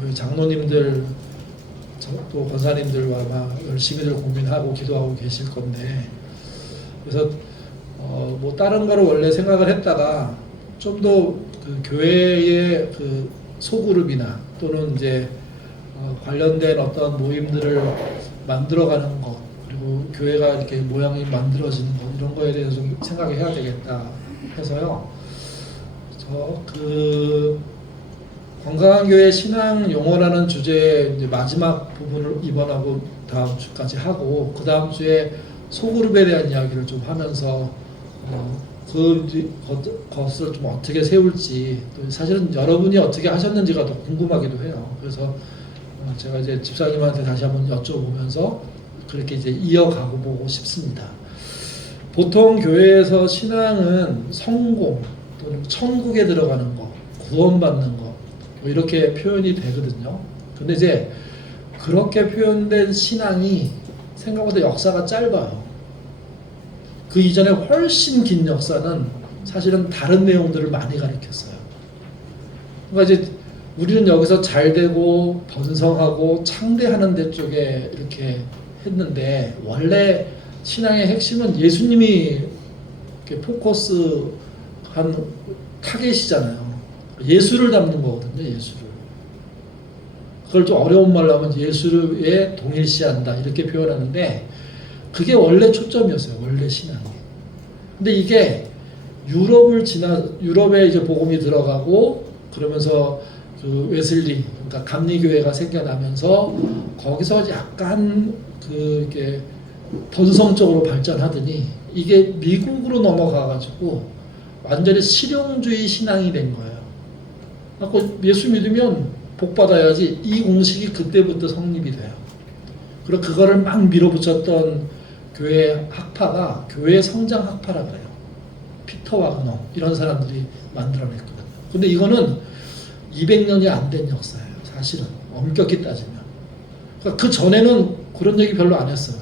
우리 장로님들 또 권사님들과 아마 열심히들 고민하고 기도하고 계실 건데, 그래서 뭐 다른 거를 원래 생각을 했다가 좀 더 그 교회의 그 소그룹이나 또는 이제 관련된 어떤 모임들을 만들어가는 것, 그리고 교회가 이렇게 모양이 만들어지는 것, 이런 거에 대해서 좀 생각해야 되겠다 해서요. 건강한 교회 신앙 용어라는 주제의 이제 마지막 부분을 이번하고 다음 주까지 하고, 그 다음 주에 소그룹에 대한 이야기를 좀 하면서 것을 좀 어떻게 세울지, 또 사실은 여러분이 어떻게 하셨는지가 더 궁금하기도 해요. 그래서 제가 이제 집사님한테 다시 한번 여쭤보면서 그렇게 이제 이어가고 보고 싶습니다. 보통 교회에서 신앙은 성공 또는 천국에 들어가는 거, 구원받는 거, 뭐 이렇게 표현이 되거든요. 근데 이제 그렇게 표현된 신앙이 생각보다 역사가 짧아요. 그 이전에 훨씬 긴 역사는 사실은 다른 내용들을 많이 가르쳤어요. 그러니까 이제 우리는 여기서 잘 되고 번성하고 창대하는 데 쪽에 이렇게 했는데, 원래 신앙의 핵심은 예수님이 이렇게 포커스한 타겟이잖아요. 예수를 담는 거거든요. 예수를. 그걸 좀 어려운 말로 하면 예수에 동일시한다 이렇게 표현하는데, 그게 원래 초점이었어요. 원래 신앙이. 근데 이게 유럽에 이제 복음이 들어가고, 그러면서 그 웨슬리, 그러니까 감리교회가 생겨나면서 거기서 약간 이게 번성적으로 발전하더니 이게 미국으로 넘어가가지고 완전히 실용주의 신앙이 된 거예요. 그래서 예수 믿으면 복 받아야지, 이 공식이 그때부터 성립이 돼요. 그리고 그거를 막 밀어붙였던 교회 학파가 교회 성장 학파라 그래요. 피터 와그너 이런 사람들이 만들어냈거든요. 근데 이거는 200년이 안 된 역사예요. 사실은 엄격히 따지면. 그러니까 그 전에는 그런 얘기 별로 안 했어요.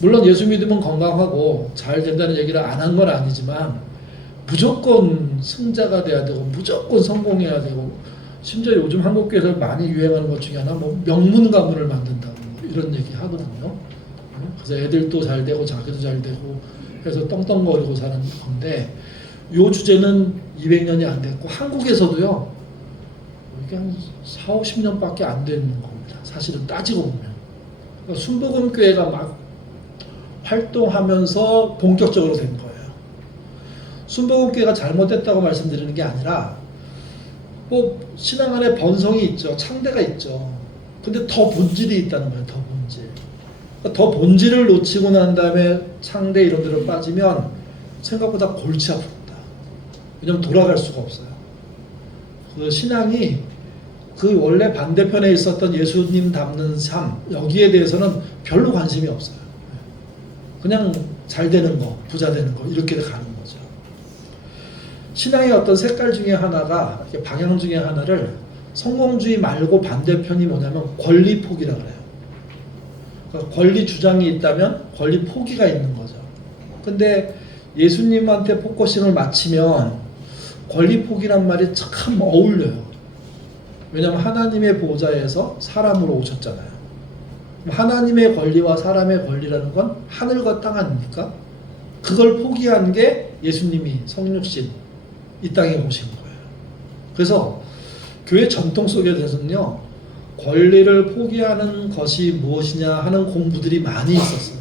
물론 예수 믿으면 건강하고 잘 된다는 얘기를 안 한 건 아니지만, 무조건 승자가 돼야 되고 무조건 성공해야 되고, 심지어 요즘 한국교회에서 많이 유행하는 것 중에 하나 뭐 명문 가문을 만든다고 이런 얘기 하거든요. 그래서 애들도 잘 되고 자기도 잘 되고 해서 떵떵거리고 사는 건데, 이 주제는 200년이 안 됐고, 한국에서도요 이게 한 4, 50년밖에 안 되는 겁니다. 사실은 따지고 보면. 그러니까 순복음교회가 막 활동하면서 본격적으로 된 거예요. 순복음교회가 잘못됐다고 말씀드리는 게 아니라, 뭐 신앙 안에 번성이 있죠. 창대가 있죠. 근데 더 본질이 있다는 거예요. 더 본질. 그러니까 더 본질을 놓치고 난 다음에 창대 이런 데로 빠지면 생각보다 골치 아픕니다. 왜냐면 돌아갈 수가 없어요. 그 신앙이 그 원래 반대편에 있었던 예수님 닮는 삶, 여기에 대해서는 별로 관심이 없어요. 그냥 잘 되는 거, 부자 되는 거, 이렇게 가는 거죠. 신앙의 어떤 색깔 중에 하나가, 방향 중에 하나를, 성공주의 말고 반대편이 뭐냐면 권리 포기라 그래요. 그러니까 권리 주장이 있다면 권리 포기가 있는 거죠. 근데 예수님한테 포커싱을 맞추면 권리 포기란 말이 참 어울려요. 왜냐하면 하나님의 보좌에서 사람으로 오셨잖아요. 하나님의 권리와 사람의 권리라는 건 하늘과 땅 아닙니까? 그걸 포기한 게 예수님이 성육신 이 땅에 오신 거예요. 그래서 교회 전통 속에서는요, 권리를 포기하는 것이 무엇이냐 하는 공부들이 많이 있었어요.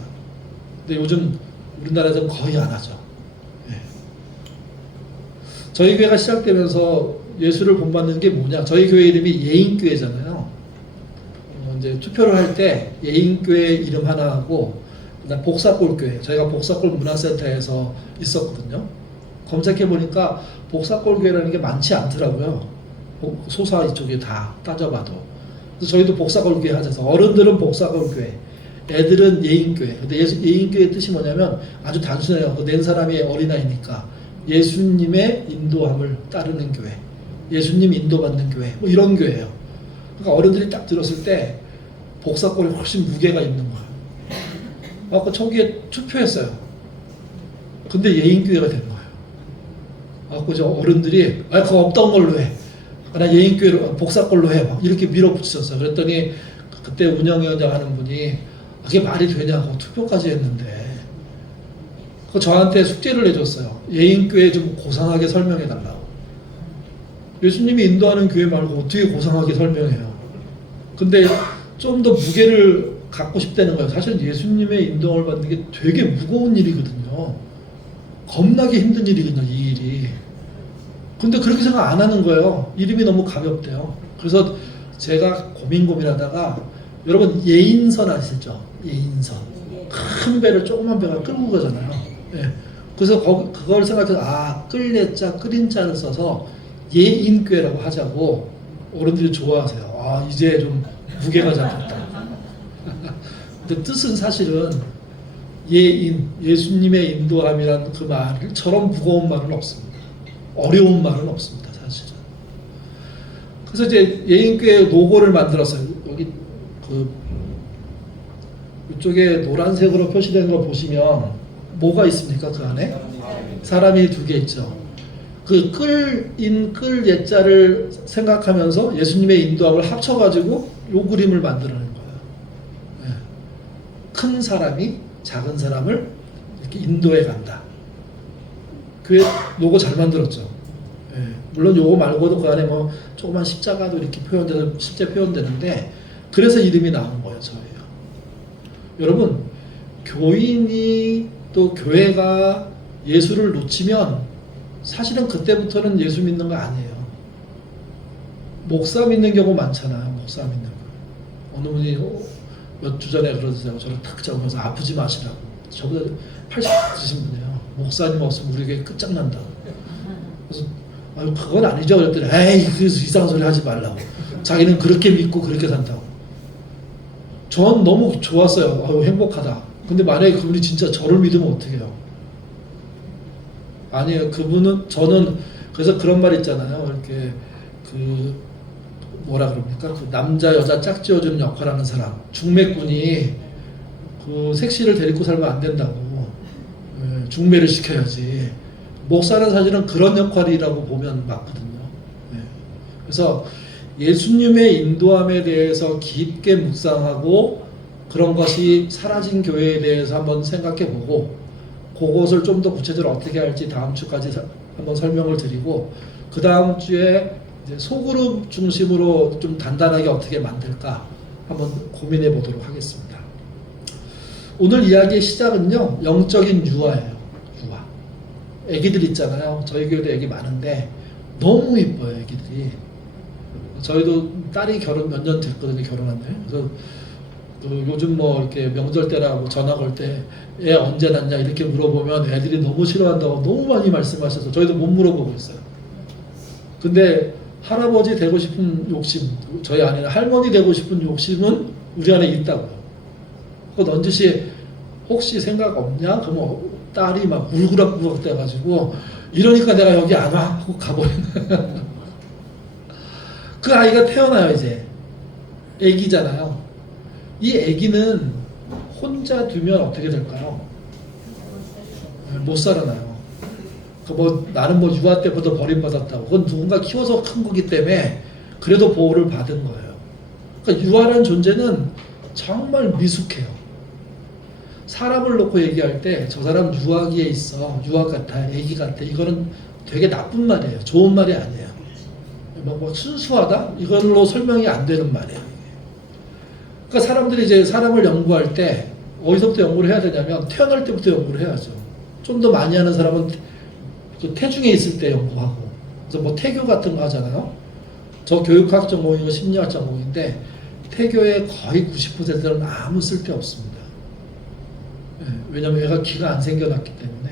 근데 요즘 우리나라에서는 거의 안 하죠. 네. 저희 교회가 시작되면서 예수를 본받는 게 뭐냐? 저희 교회 이름이 예인교회잖아요. 이제 투표를 할 때 예인교회 이름 하나 하고, 그다음 복사골교회, 저희가 복사골 문화센터에서 있었거든요. 검색해 보니까 복사골교회라는 게 많지 않더라고요. 소사 이쪽에 다 따져봐도. 그래서 저희도 복사골교회 하셔서, 어른들은 복사골교회, 애들은 예인교회. 근데 예인교회 뜻이 뭐냐면 아주 단순해요. 그 낸 사람이 어린아이니까 예수님의 인도함을 따르는 교회, 예수님 인도받는 교회, 뭐 이런 교회예요. 그러니까 어른들이 딱 들었을 때 복사골이 훨씬 무게가 있는 거예요. 아까 초기에 투표했어요. 근데 예인교회가 된 거예요. 그래서 어른들이 그거 없던 걸로 해. 나 예인교회로 복사골로 해. 막 이렇게 밀어붙였어요. 그랬더니 그때 운영위원장 하는 분이 그게 말이 되냐고 투표까지 했는데 그 저한테 숙제를 내줬어요. 예인교회 좀 고상하게 설명해달라고. 예수님이 인도하는 교회 말고 어떻게 고상하게 설명해요. 근데 좀 더 무게를 갖고 싶다는 거예요. 사실 예수님의 인도를 받는 게 되게 무거운 일이거든요. 겁나게 힘든 일이거든요, 이 일이. 근데 그렇게 생각 안 하는 거예요. 이름이 너무 가볍대요. 그래서 제가 고민하다가 여러분 예인선 아시죠? 예인선. 큰 배를 조그만 배가 끌고 가잖아요. 예. 그래서 그걸 생각해서 끌 예자 끓인 자를 써서 예인교회라고 하자고 어른들이 좋아하세요. 이제 좀 무게가 잡혔다. 근데 뜻은 사실은 예인, 예수님의 인도함이란 그 말처럼 무거운 말은 없습니다. 어려운 말은 없습니다, 사실은. 그래서 이제 예인교회 로고를 만들었어요. 여기 이쪽에 노란색으로 표시된 거 보시면 뭐가 있습니까? 그 안에 사람이 두 개 있죠. 그 끌 예자를 생각하면서 예수님의 인도함을 합쳐가지고 요 그림을 만들어낸 거예요. 네. 큰 사람이 작은 사람을 이렇게 인도해 간다. 교회 로고 잘 만들었죠. 네. 물론 요거 말고도 그 안에 뭐 조그만 십자가도 이렇게 실제 표현되는데 그래서 이름이 나온 거예요, 저예요. 여러분, 교인이 또 교회가 예수를 놓치면 사실은 그때부터는 예수 믿는 거 아니에요. 목사 믿는 경우 많잖아요. 목사 믿는 거. 어느 분이 몇 주 전에 그러더라고요. 저를 탁 잡으면서 아프지 마시라고. 저보다 80 드신 분이에요. 목사님 없으면 우리 교회 끝장난다고. 그래서 그건 아니죠. 그랬더니 에이 그래서 이상한 소리 하지 말라고. 자기는 그렇게 믿고 그렇게 산다고. 전 너무 좋았어요. 행복하다. 근데 만약에 그분이 진짜 저를 믿으면 어떻게 해요? 아니에요. 저는 그래서 그런 말 있잖아요. 이렇게 뭐라 그럽니까? 그 남자 여자 짝지어주는 역할하는 사람. 중매꾼이 그 색시를 데리고 살면 안 된다고. 중매를 시켜야지. 목사는 사실은 그런 역할이라고 보면 맞거든요. 그래서 예수님의 인도함에 대해서 깊게 묵상하고 그런 것이 사라진 교회에 대해서 한번 생각해보고 그것을 좀 더 구체적으로 어떻게 할지 다음 주까지 한번 설명을 드리고 그 다음 주에 이제 소그룹 중심으로 좀 단단하게 어떻게 만들까 한번 고민해 보도록 하겠습니다. 오늘 이야기의 시작은요, 영적인 유아예요. 유아. 애기들 있잖아요. 저희 교회도 애기 많은데 너무 이뻐요, 애기들이. 저희도 딸이 몇 년 됐거든요, 결혼한 지. 그래서 요즘 뭐 이렇게 명절 때나 뭐 전화 걸 때 애 언제 낳냐 이렇게 물어보면 애들이 너무 싫어한다고 너무 많이 말씀하셔서 저희도 못 물어보고 있어요. 근데 할아버지 되고 싶은 욕심, 저희 아내는 할머니 되고 싶은 욕심은 우리 안에 있다고요. 그 넌지시 혹시 생각 없냐? 그러면 딸이 막 울그락불락 돼가지고 이러니까 내가 여기 안 와 하고 가버리는. 그 아이가 태어나요. 이제 애기잖아요. 이 애기는 혼자 두면 어떻게 될까요? 못 살아나요. 나는 유아 때부터 버림받았다고. 그건 누군가 키워서 큰 거기 때문에 그래도 보호를 받은 거예요. 그러니까 유아라는 존재는 정말 미숙해요. 사람을 놓고 얘기할 때 저 사람 유아기에 있어, 유아 같아, 애기 같아, 이거는 되게 나쁜 말이에요. 좋은 말이 아니에요. 순수하다? 이걸로 설명이 안 되는 말이에요. 그러니까 사람들이 이제 사람을 연구할 때 어디서부터 연구를 해야 되냐면 태어날 때부터 연구를 해야죠. 좀 더 많이 하는 사람은 태중에 있을 때 연구하고, 그래서 태교 같은 거 하잖아요. 저 교육학 전공이고 심리학 전공인데 태교의 거의 90%는 아무 쓸데 없습니다. 왜냐면 얘가 귀가 안 생겨났기 때문에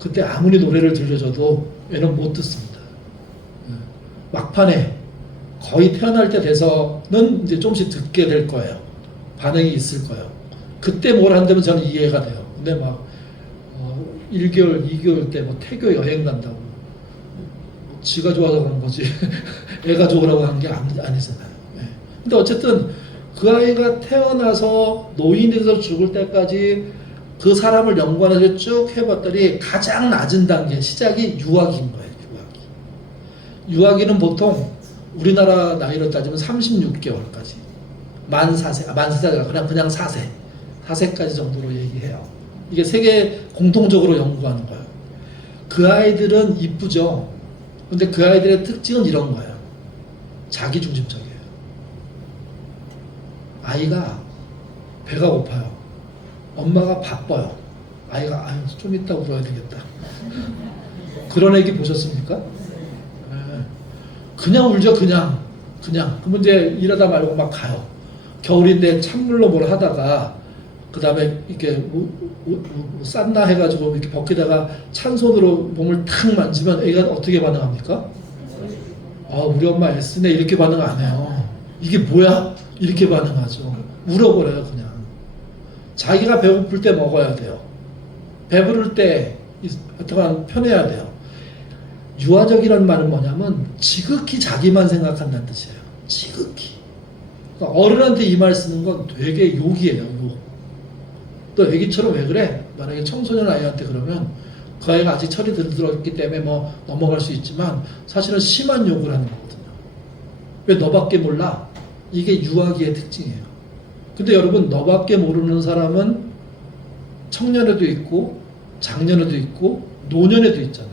그때 아무리 노래를 들려줘도 얘는 못 듣습니다. 막판에 거의 태어날 때 돼서는 이제 조금씩 듣게 될 거예요. 반응이 있을 거예요. 그때 뭘 한다면 저는 이해가 돼요. 근데 1개월, 2개월 때 태교 여행 간다고. 지가 좋아서 간 거지. 애가 좋으라고 한 게 아니잖아요. 근데 어쨌든 그 아이가 태어나서 노인이 돼서 죽을 때까지 그 사람을 연구하면서 쭉 해봤더니 가장 낮은 단계, 시작이 유아기인 거예요. 유아기. 유아기는 보통 우리나라 나이로 따지면 36개월까지. 만 4세, 만 4세가 그냥 4세. 4세까지 정도로 얘기해요. 이게 세계 공통적으로 연구하는 거예요. 그 아이들은 이쁘죠. 근데 그 아이들의 특징은 이런 거예요. 자기중심적이에요. 아이가 배가 고파요. 엄마가 바빠요. 아이가 아유, 좀 이따 울어야 되겠다. 그런 애기 보셨습니까? 네. 그냥 울죠. 그냥. 그러면 이제 일하다 말고 막 가요. 겨울인데 찬물로 뭘 하다가 그 다음에 이렇게 쌌나 해가지고 이렇게 벗기다가 찬 손으로 몸을 탁 만지면 애가 어떻게 반응합니까? 아, 우리 엄마 애쓰네 이렇게 반응 안 해요. 이게 뭐야? 이렇게 반응하죠. 울어버려요 그냥. 자기가 배고플 때 먹어야 돼요. 배부를 때 어떡하면 편해야 돼요. 유아적이라는 말은 뭐냐면 지극히 자기만 생각한다는 뜻이에요. 지극히. 그러니까 어른한테 이 말 쓰는 건 되게 욕이에요. 욕. 너 애기처럼 왜 그래? 만약에 청소년 아이한테 그러면 그 아이가 아직 철이 들었기 때문에 뭐 넘어갈 수 있지만 사실은 심한 욕을 하는 거거든요. 왜 너밖에 몰라? 이게 유아기의 특징이에요. 근데 여러분 너밖에 모르는 사람은 청년에도 있고 장년에도 있고 노년에도 있잖아요.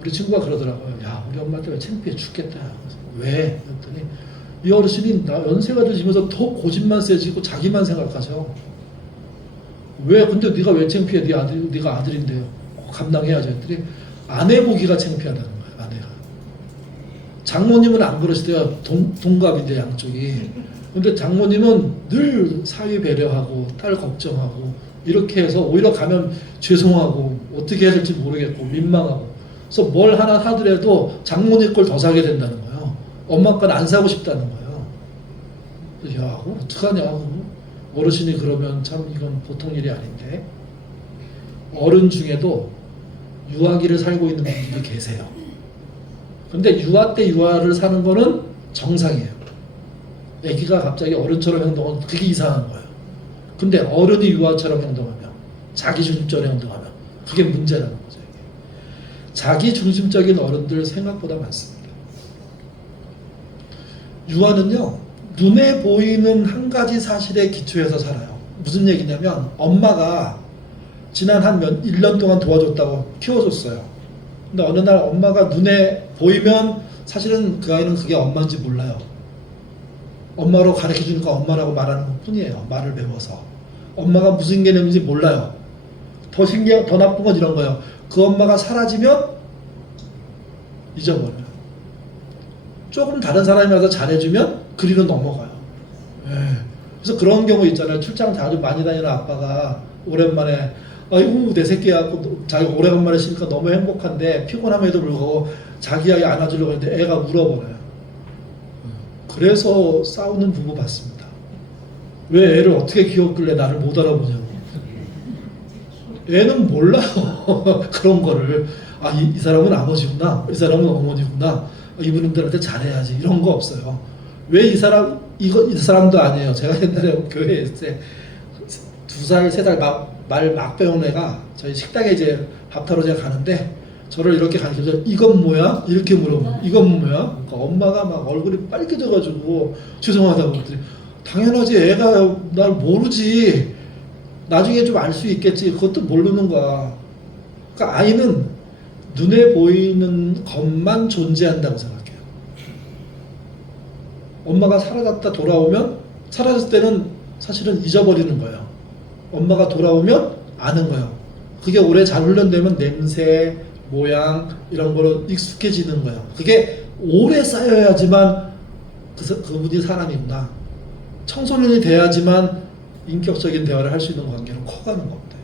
우리 친구가 그러더라고요. 야, 우리 엄마한테 왜 창피해 죽겠다. 왜? 그랬더니 이 어르신이 연세가 드시면서 더 고집만 세지고 자기만 생각하죠. 왜? 근데 네가 왜 창피해? 네가 아들인데요. 감당해야죠. 했더니 아내 보기가 창피하다는 거예요. 아내가. 장모님은 안 그러시대요. 동갑인데 양쪽이. 근데 장모님은 늘 사위 배려하고 딸 걱정하고 이렇게 해서 오히려 가면 죄송하고 어떻게 해야 될지 모르겠고 민망하고. 그래서 뭘 하나 하더라도 장모님 걸 더 사게 된다는 거예요. 엄마 건 안 사고 싶다는 거예요. 야, 어떡하냐. 어르신이 그러면 참 이건 보통 일이 아닌데. 어른 중에도 유아기를 살고 있는 분들이 계세요. 근데 유아 때 유아를 사는 거는 정상이에요. 아기가 갑자기 어른처럼 행동하면 그게 이상한 거예요. 근데 어른이 유아처럼 행동하면 자기중심적으로 행동하면 그게 문제라는 거죠. 자기중심적인 어른들 생각보다 많습니다. 유아는요, 눈에 보이는 한 가지 사실에 기초해서 살아요. 무슨 얘기냐면 엄마가 지난 한 1년 동안 도와줬다고 키워줬어요. 근데 어느 날 엄마가 눈에 보이면 사실은 그 아이는 그게 엄마인지 몰라요. 엄마로 가르쳐주니까 엄마라고 말하는 것 뿐이에요. 말을 배워서. 엄마가 무슨 개념인지 몰라요. 더 나쁜 건 이런 거예요. 그 엄마가 사라지면 잊어버려요. 조금 다른 사람이 와서 잘해주면 그리로 넘어가요. 예. 그래서 그런 경우 있잖아요. 출장 자주 많이 다니는 아빠가 오랜만에 아이고 내 새끼 갖고 자기가 오래간만에 쉬니까 너무 행복한데 피곤함에도 불구하고 자기 아이 안아주려고 했는데 애가 울어버려요. 그래서 싸우는 부부 봤습니다. 왜 애를 어떻게 키웠길래 나를 못 알아보냐고. 애는 몰라요. 그런 거를. 아, 이 사람은 아버지구나. 이 사람은 어머니구나. 이분들한테 잘해야지. 이런 거 없어요. 왜 이 사람도 아니에요. 제가 옛날에 교회에 있을 때 2살, 3살 말 막 배운 애가 저희 식당에 이제 밥 타러 제가 가는데 저를 이렇게 가르쳐서 이건 뭐야? 이렇게 물어보고 이건 뭐야? 그러니까 엄마가 막 얼굴이 빨개져가지고 죄송하다고 그랬더니 당연하지 애가 날 모르지 나중에 좀 알 수 있겠지 그것도 모르는 거야. 그러니까 아이는 눈에 보이는 것만 존재한다고 생각해요. 엄마가 사라졌다 돌아오면 사라졌을 때는 사실은 잊어버리는 거예요. 엄마가 돌아오면 아는 거예요. 그게 오래 잘 훈련되면 냄새, 모양 이런 거로 익숙해지는 거예요. 그게 오래 쌓여야지만 그분이 사람이구나. 청소년이 돼야지만 인격적인 대화를 할 수 있는 관계로 커가는 겁니다.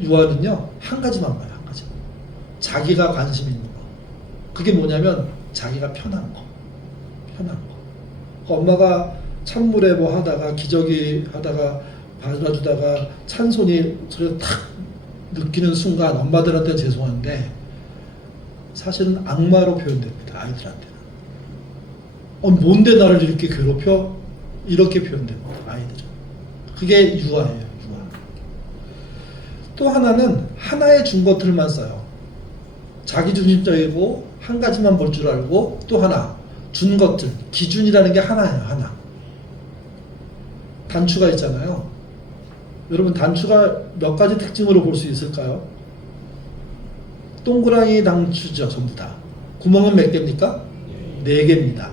유아는요 한 가지만 봐요. 한 가지. 자기가 관심 있는 거. 그게 뭐냐면 자기가 편한 거. 편한 거. 엄마가 찬물에 뭐 하다가 기저귀 하다가 밟아주다가 찬손이 저를 탁 느끼는 순간 엄마들한테는 죄송한데 사실은 악마로 표현됩니다. 아이들한테는. 뭔데 나를 이렇게 괴롭혀? 이렇게 표현됩니다. 아이들은. 그게 유아예요. 유아. 또 하나는 하나의 준 것들만 써요. 자기중심적이고 한 가지만 볼 줄 알고 또 하나 준 것들 기준이라는 게 하나예요. 하나. 단추가 있잖아요. 여러분 단추가 몇 가지 특징으로 볼 수 있을까요? 동그라미 단추죠. 전부 다. 구멍은 몇 개입니까? 4개입니다.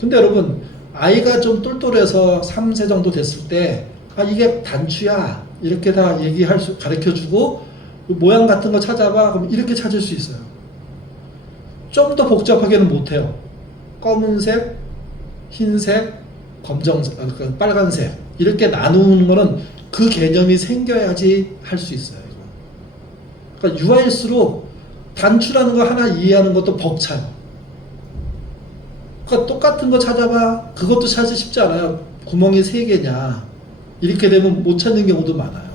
근데 여러분 아이가 좀 똘똘해서 3세 정도 됐을 때 아 이게 단추야 이렇게 다 가르쳐주고 모양 같은 거 찾아봐 그럼 이렇게 찾을 수 있어요. 좀 더 복잡하게는 못해요. 검은색, 흰색, 검정색, 빨간색 이렇게 나누는 거는 그 개념이 생겨야지 할 수 있어요. 그러니까 유아일수록 단추라는 거 하나 이해하는 것도 벅차요. 그러니까 똑같은 거 찾아봐 그것도 찾기 쉽지 않아요. 구멍이 3개냐 이렇게 되면 못 찾는 경우도 많아요.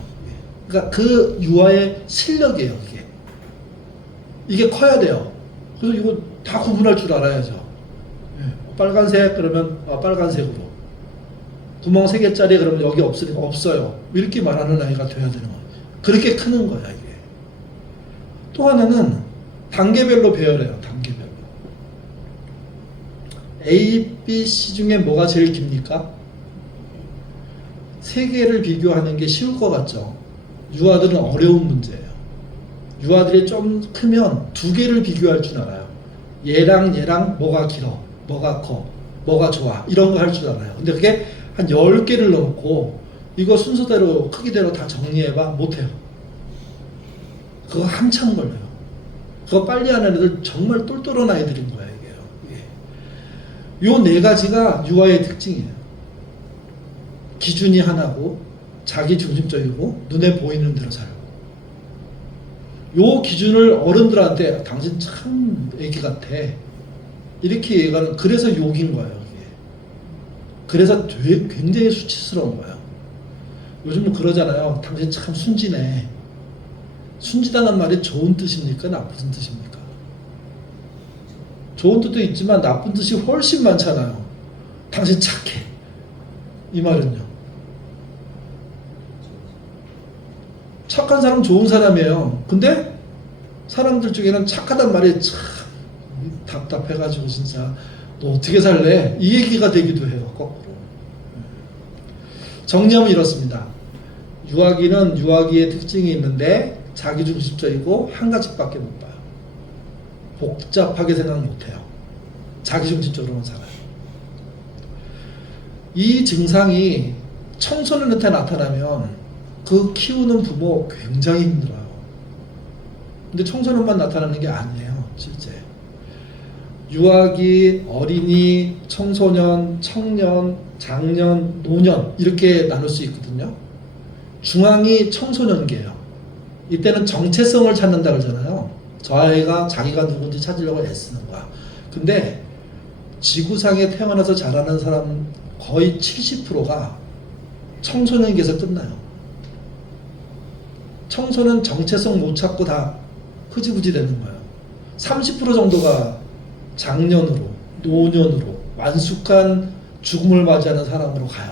그러니까 그 유아의 실력이에요. 이게 커야 돼요. 그래서 이거 다 구분할 줄 알아야죠. 빨간색 그러면 빨간색으로 구멍 3개짜리 그러면 여기 없으니까 없어요. 이렇게 말하는 아이가 돼야 되는 거예요. 그렇게 크는 거야 이게. 또 하나는 단계별로 배열해요. 단계별로. A, B, C 중에 뭐가 제일 깁니까? 3개를 비교하는 게 쉬울 것 같죠. 유아들은 어려운 문제예요. 유아들이 좀 크면 2개를 비교할 줄 알아요. 얘랑 뭐가 길어, 뭐가 커, 뭐가 좋아 이런 거 할 줄 알아요. 근데 그게 한 10개를 넣고 이거 순서대로 크기대로 다 정리해봐 못해요. 그거 한참 걸려요. 그거 빨리 하는 애들 정말 똘똘한 아이들인 거예요. 이게요. 요 4가지가 유아의 특징이에요. 기준이 하나고 자기 중심적이고 눈에 보이는 대로 살고 요 기준을 어른들한테 당신 참 애기 같아 이렇게 얘기하는 그래서 욕인 거예요. 이게. 그래서 굉장히 수치스러운 거예요. 요즘은 그러잖아요. 당신 참 순진해. 순진하다는 말이 좋은 뜻입니까? 나쁜 뜻입니까? 좋은 뜻도 있지만 나쁜 뜻이 훨씬 많잖아요. 당신 착해. 이 말은요. 착한 사람 좋은 사람이에요. 근데 사람들 중에는 착하단 말이 참 답답해가지고 진짜 너 어떻게 살래? 이 얘기가 되기도 해요. 거꾸로. 정리하면 이렇습니다. 유아기는 유아기의 특징이 있는데 자기중심적이고 한 가지밖에 못 봐요. 복잡하게 생각 못해요. 자기중심적으로만 살아요. 이 증상이 청소년한테 나타나면 그 키우는 부모 굉장히 힘들어요. 근데 청소년만 나타나는 게 아니에요. 실제 유아기, 어린이, 청소년, 청년, 장년, 노년 이렇게 나눌 수 있거든요. 중앙이 청소년기예요. 이때는 정체성을 찾는다 그러잖아요. 저 아이가 자기가 누군지 찾으려고 애쓰는 거야. 근데 지구상에 태어나서 자라는 사람 거의 70%가 청소년기에서 끝나요. 청소년 정체성 못 찾고 다 흐지부지 되는 거예요. 30% 정도가 장년으로, 노년으로, 완숙한 죽음을 맞이하는 사람으로 가요.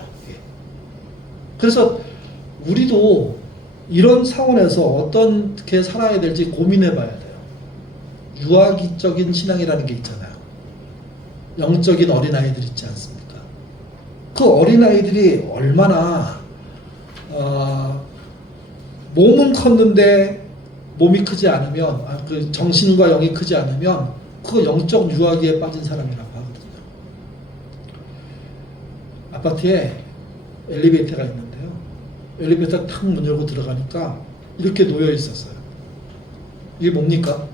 그래서 우리도 이런 상황에서 어떻게 살아야 될지 고민해 봐야 돼요. 유아기적인 신앙이라는 게 있잖아요. 영적인 어린아이들 있지 않습니까? 그 어린아이들이 얼마나 몸은 컸는데 몸이 크지 않으면 그 정신과 영이 크지 않으면 그 영적 유아기에 빠진 사람이라고 하거든요. 아파트에 엘리베이터가 있는데요. 엘리베이터 탁 문 열고 들어가니까 이렇게 놓여 있었어요. 이게 뭡니까?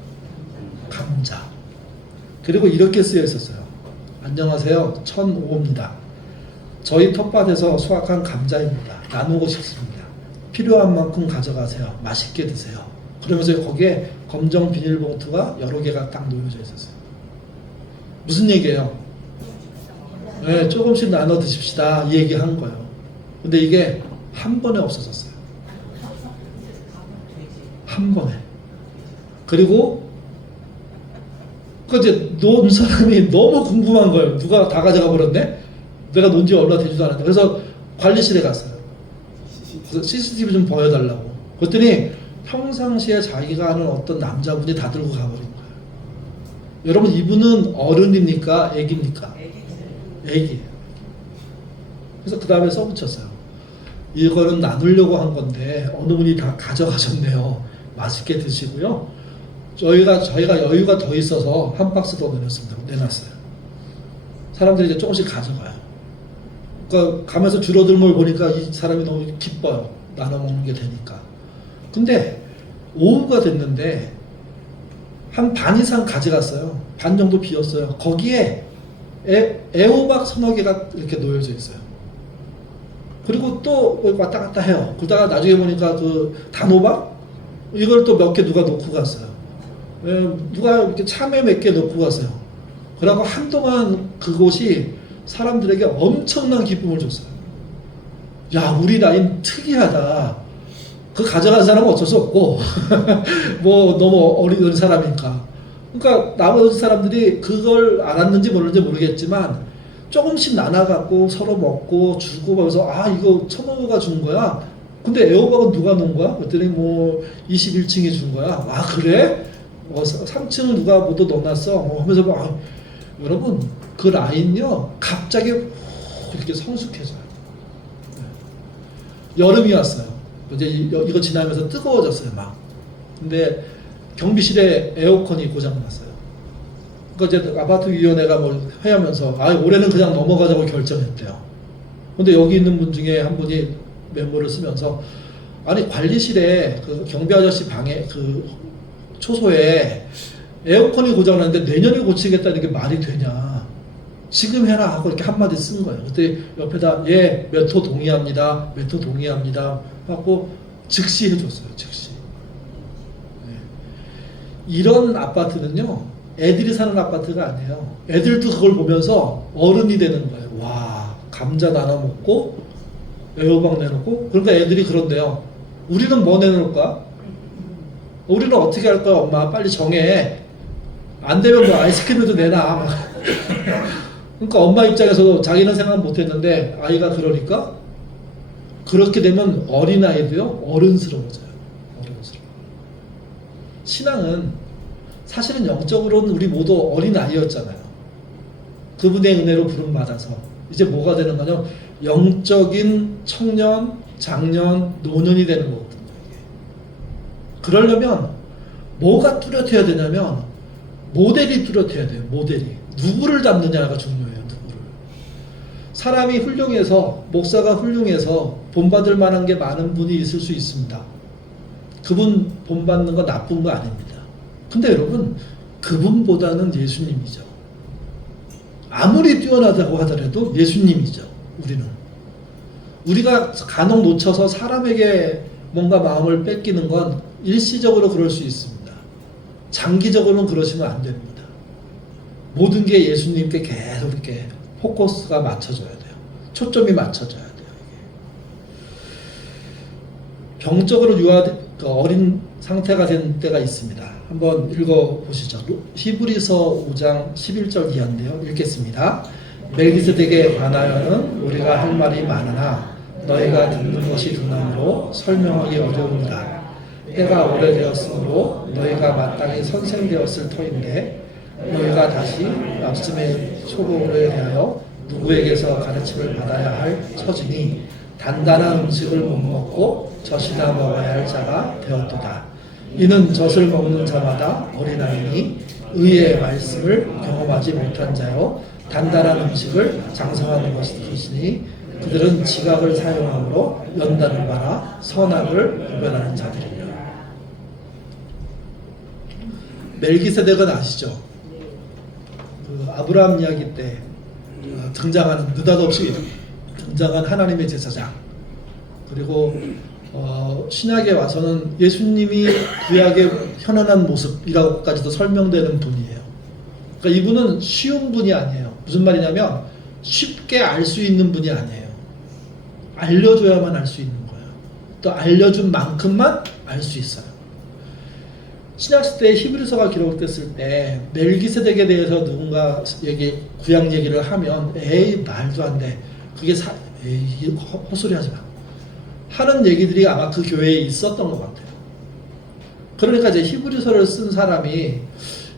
감자. 그리고 이렇게 쓰여 있었어요. 안녕하세요. 1005입니다. 저희 텃밭에서 수확한 감자입니다. 나누고 싶습니다. 필요한 만큼 가져가세요. 맛있게 드세요. 그러면서 거기에 검정 비닐봉투가 여러 개가 딱 놓여져 있었어요. 무슨 얘기예요? 네, 조금씩 나눠 드십시다. 이 얘기 한 거예요. 근데 이게 한 번에 없어졌어요. 한 번에. 그리고 그 이제 논 사람이 너무 궁금한 거예요. 누가 다 가져가 버렸네? 내가 논지 얼마 되지도 않았는데. 그래서 관리실에 갔어요. 그래서 CCTV 좀 보여달라고. 그랬더니 평상시에 자기가 아는 어떤 남자분이 다 들고 가버린 거예요. 여러분 이분은 어른입니까? 애기입니까? 애기예요. 그래서 그 다음에 써붙였어요. 이거는 나누려고 한 건데 어느 분이 다 가져가셨네요. 맛있게 드시고요. 저희가 여유가 더 있어서 한 박스 더 내놨어요. 사람들이 이제 조금씩 가져가요. 그러니까 가면서 줄어든 걸 보니까 이 사람이 너무 기뻐요. 나눠 먹는 게 되니까. 근데 오후가 됐는데 한 반 이상 가져갔어요. 반 정도 비었어요. 거기에 애호박 서너 개가 이렇게 놓여져 있어요. 그리고 또 왔다 갔다 해요. 그러다가 나중에 보니까 그 단호박 이걸 또 몇 개 누가 놓고 갔어요. 누가 이렇게 참외 몇 개 놓고 갔어요. 그러고 한동안 그곳이 사람들에게 엄청난 기쁨을 줬어요. 야, 우리 라인 특이하다. 그 가져간 사람은 어쩔 수 없고 뭐 너무 어린 사람이니까. 그러니까 나머지 사람들이 그걸 알았는지 모르는지 모르겠지만 조금씩 나눠갖고 서로 먹고 주고 그래서 아 이거 천호가 준 거야. 근데 애호박은 누가 놓은 거야? 그랬더니 뭐 21층이 준 거야. 아 그래? 3층은 누가 모두 넣어놨어. 하면서 막 여러분 그 라인요 갑자기 이렇게 성숙해져요. 여름이 왔어요. 이제 이거 지나면서 뜨거워졌어요 막. 근데 경비실에 에어컨이 고장났어요. 그러니까 이제 아파트 위원회가 뭘 회하면서 아 올해는 그냥 넘어가자고 결정했대요. 근데 여기 있는 분 중에 한 분이 메모를 쓰면서 아니 관리실에 그 경비 아저씨 방에 그 초소에 에어컨이 고장났는데 내년에 고치겠다는 게 말이 되냐. 지금 해라 하고 이렇게 한마디 쓴 거예요. 그때 옆에다 예, 몇 호 동의합니다. 몇 호 동의합니다. 하고 즉시 해줬어요. 즉시. 네. 이런 아파트는요. 애들이 사는 아파트가 아니에요. 애들도 그걸 보면서 어른이 되는 거예요. 와, 감자 나눠 먹고 애호박 내놓고 그러니까 애들이 그런데요. 우리는 뭐 내놓을까? 우리는 어떻게 할 거야? 엄마 빨리 정해. 안 되면 뭐 아이스크림도 내놔. 그러니까 엄마 입장에서도 자기는 생각 못했는데 아이가 그러니까 그렇게 되면 어린아이도요 어른스러워져요. 어른스러워. 신앙은 사실은 영적으로는 우리 모두 어린아이였잖아요. 그분의 은혜로 부름받아서 이제 뭐가 되는 거냐? 영적인 청년, 장년, 노년이 되는 거거든요. 그러려면 뭐가 뚜렷해야 되냐면 모델이 뚜렷해야 돼요. 모델이. 누구를 닮느냐가 중요해요. 누구를. 사람이 훌륭해서 목사가 훌륭해서 본받을 만한 게 많은 분이 있을 수 있습니다. 그분 본받는 거 나쁜 거 아닙니다. 근데 여러분 그분보다는 예수님이죠. 아무리 뛰어나다고 하더라도 예수님이죠. 우리가 간혹 놓쳐서 사람에게 뭔가 마음을 뺏기는 건 일시적으로 그럴 수 있습니다. 장기적으로는 그러시면 안 됩니다. 모든 게 예수님께 계속 이렇게 포커스가 맞춰져야 돼요. 초점이 맞춰져야 돼요. 병적으로 어린 상태가 된 때가 있습니다. 한번 읽어보시죠. 히브리서 5장 11절 이하인데요. 읽겠습니다. 멜기세덱에 관하여는 우리가 할 말이 많으나 너희가 듣는 것이 둔함으로 설명하기 어려우니라. 때가 오래되었으므로 너희가 마땅히 선생되었을 터인데 너희가 다시 말씀의 초보에 대하여 누구에게서 가르침을 받아야 할 처지니 단단한 음식을 못 먹고 젖이나 먹어야 할 자가 되었도다. 이는 젖을 먹는 자마다 어린아이니 의의 말씀을 경험하지 못한 자요 단단한 음식을 장성하는 것이니 그들은 지각을 사용함으로 연단을 받아 선악을 구별하는 자들이라. 멜기세덱은 아시죠? 그 아브라함 이야기 때 등장하는 느닷없이 등장한 하나님의 제사장. 그리고 신약에 와서는 예수님이 구약의 현현한 모습이라고까지도 설명되는 분이에요. 그러니까 이분은 쉬운 분이 아니에요. 무슨 말이냐면 쉽게 알 수 있는 분이 아니에요. 알려줘야만 알 수 있는 거예요. 또 알려준 만큼만 알 수 있어요. 신약시대에 히브리서가 기록됐을 때 멜기세덱에 대해서 누군가 구약 얘기를 하면 에이 말도 안 돼. 그게 에이 헛소리 하지 마. 하는 얘기들이 아마 그 교회에 있었던 것 같아요. 그러니까 이제 히브리서를 쓴 사람이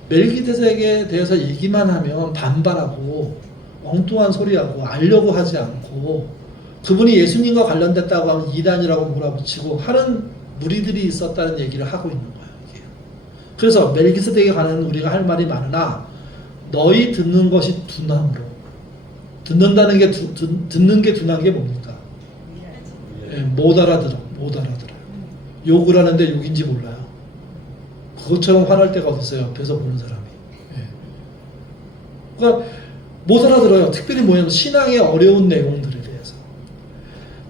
멜기세덱에 대해서 얘기만 하면 반발하고 엉뚱한 소리하고 알려고 하지 않고 그분이 예수님과 관련됐다고 하면 이단이라고 몰아붙이고 하는 무리들이 있었다는 얘기를 하고 있는 거예요. 이게. 그래서 멜기세덱에 관한 우리가 할 말이 많으나 너희 듣는 것이 둔함으로 듣는다는 게 듣는 게 둔한 게 뭡니까? 못 알아들어요. 욕을 하는데 욕인지 몰라요. 그것처럼 화날 때가 어딨어요. 옆에서 보는 사람이. 그러니까 못 알아들어요. 특별히 뭐냐면 신앙의 어려운 내용들에 대해서.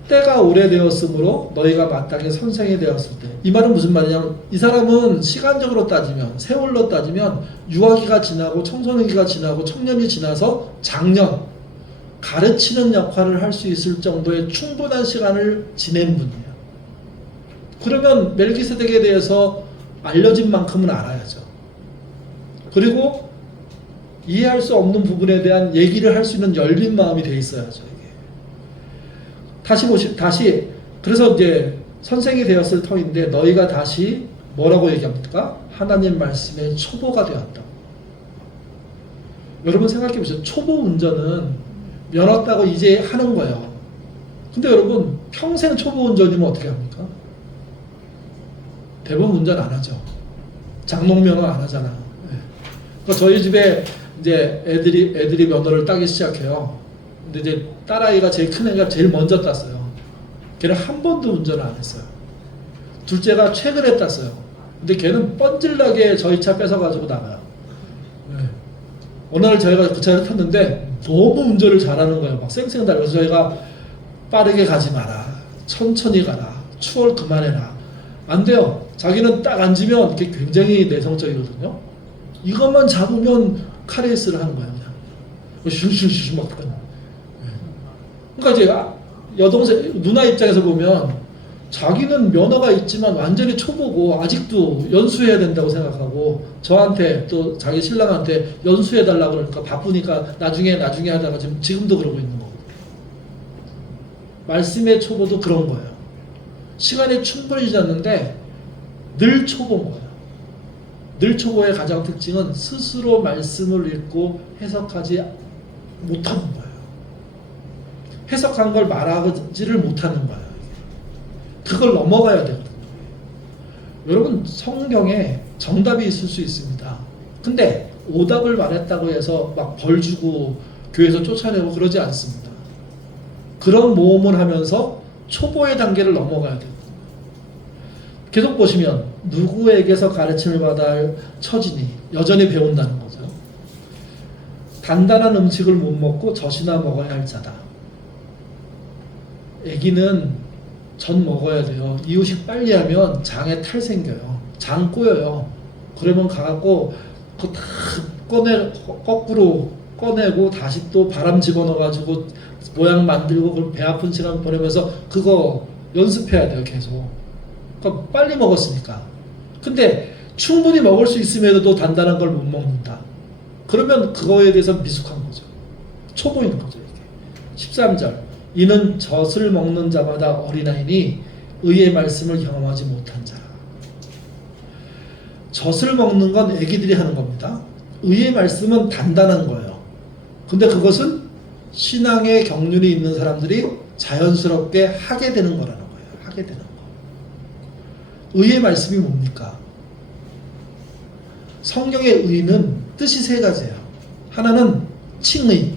때가 오래되었으므로 너희가 마땅히 선생이 되었을 때. 이 말은 무슨 말이냐면 이 사람은 시간적으로 따지면 세월로 따지면 유아기가 지나고 청소년기가 지나고 청년이 지나서 장년 가르치는 역할을 할 수 있을 정도의 충분한 시간을 지낸 분이에요. 그러면 멜기세덱에 대해서 알려진 만큼은 알아야죠. 그리고 이해할 수 없는 부분에 대한 얘기를 할 수 있는 열린 마음이 돼 있어야죠. 이게. 다시 그래서 이제 선생이 되었을 터인데 너희가 다시 뭐라고 얘기합니까? 하나님 말씀의 초보가 되었다. 여러분 생각해 보세요. 초보 운전은 면허 따고 이제 하는 거예요. 근데 여러분 평생 초보 운전이면 어떻게 합니까? 대부분 운전 안 하죠. 장롱 면허 안 하잖아. 그러니까 저희 집에 이제 애들이 면허를 따기 시작해요. 근데 이제 딸아이가 제일 큰 애가 제일 먼저 땄어요. 걔는 한 번도 운전을 안 했어요. 둘째가 최근에 땄어요. 근데 걔는 뻔질나게 저희 차 뺏어가지고 나가요. 어느 날 저희가 그 차를 탔는데 너무 운전을 잘하는 거예요. 막 쌩쌩 달려서 저희가 빠르게 가지 마라. 천천히 가라. 추월 그만해라. 안 돼요. 자기는 딱 앉으면 그게 굉장히 내성적이거든요. 이것만 잡으면 카레이스를 하는 거예요. 그냥. 슈슈슈슈 막 그러는. 그러니까 이제 여동생 누나 입장에서 보면 자기는 면허가 있지만 완전히 초보고 아직도 연수해야 된다고 생각하고 저한테 또 자기 신랑한테 연수해달라고 그러니까 바쁘니까 나중에 하다가 지금도 그러고 있는 거고. 말씀의 초보도 그런 거예요. 시간이 충분히 지났는데 늘 초보인 거예요. 늘 초보의 가장 특징은 스스로 말씀을 읽고 해석하지 못하는 거예요. 해석한 걸 말하지를 못하는 거예요. 그걸 넘어가야 되거든요. 여러분 성경에 정답이 있을 수 있습니다. 근데 오답을 말했다고 해서 막 벌 주고 교회에서 쫓아내고 그러지 않습니다. 그런 모험을 하면서 초보의 단계를 넘어가야 돼요. 계속 보시면 누구에게서 가르침을 받아야 할 처지니 여전히 배운다는 거죠. 단단한 음식을 못 먹고 젖이나 먹어야 할 자다. 아기는 젖 먹어야 돼요. 이유식 빨리 하면 장에 탈 생겨요. 장 꼬여요. 그러면 가갖고 그거 다 거꾸로 꺼내고 다시 또 바람 집어넣어가지고 모양 만들고 그걸 배 아픈 시간 보내면서 그거 연습해야 돼요. 계속. 그러니까 빨리 먹었으니까. 근데 충분히 먹을 수 있음에도 단단한 걸 못 먹는다. 그러면 그거에 대해서 미숙한 거죠. 초보인 거죠. 이게. 13절 이는 젖을 먹는 자마다 어린아이니 의의 말씀을 경험하지 못한 자라. 젖을 먹는 건 애기들이 하는 겁니다. 의의 말씀은 단단한 거예요. 근데 그것은 신앙의 경륜이 있는 사람들이 자연스럽게 하게 되는 거라는 거예요. 하게 되는 거. 의의 말씀이 뭡니까? 성경의 의는 뜻이 세 가지예요. 하나는 칭의,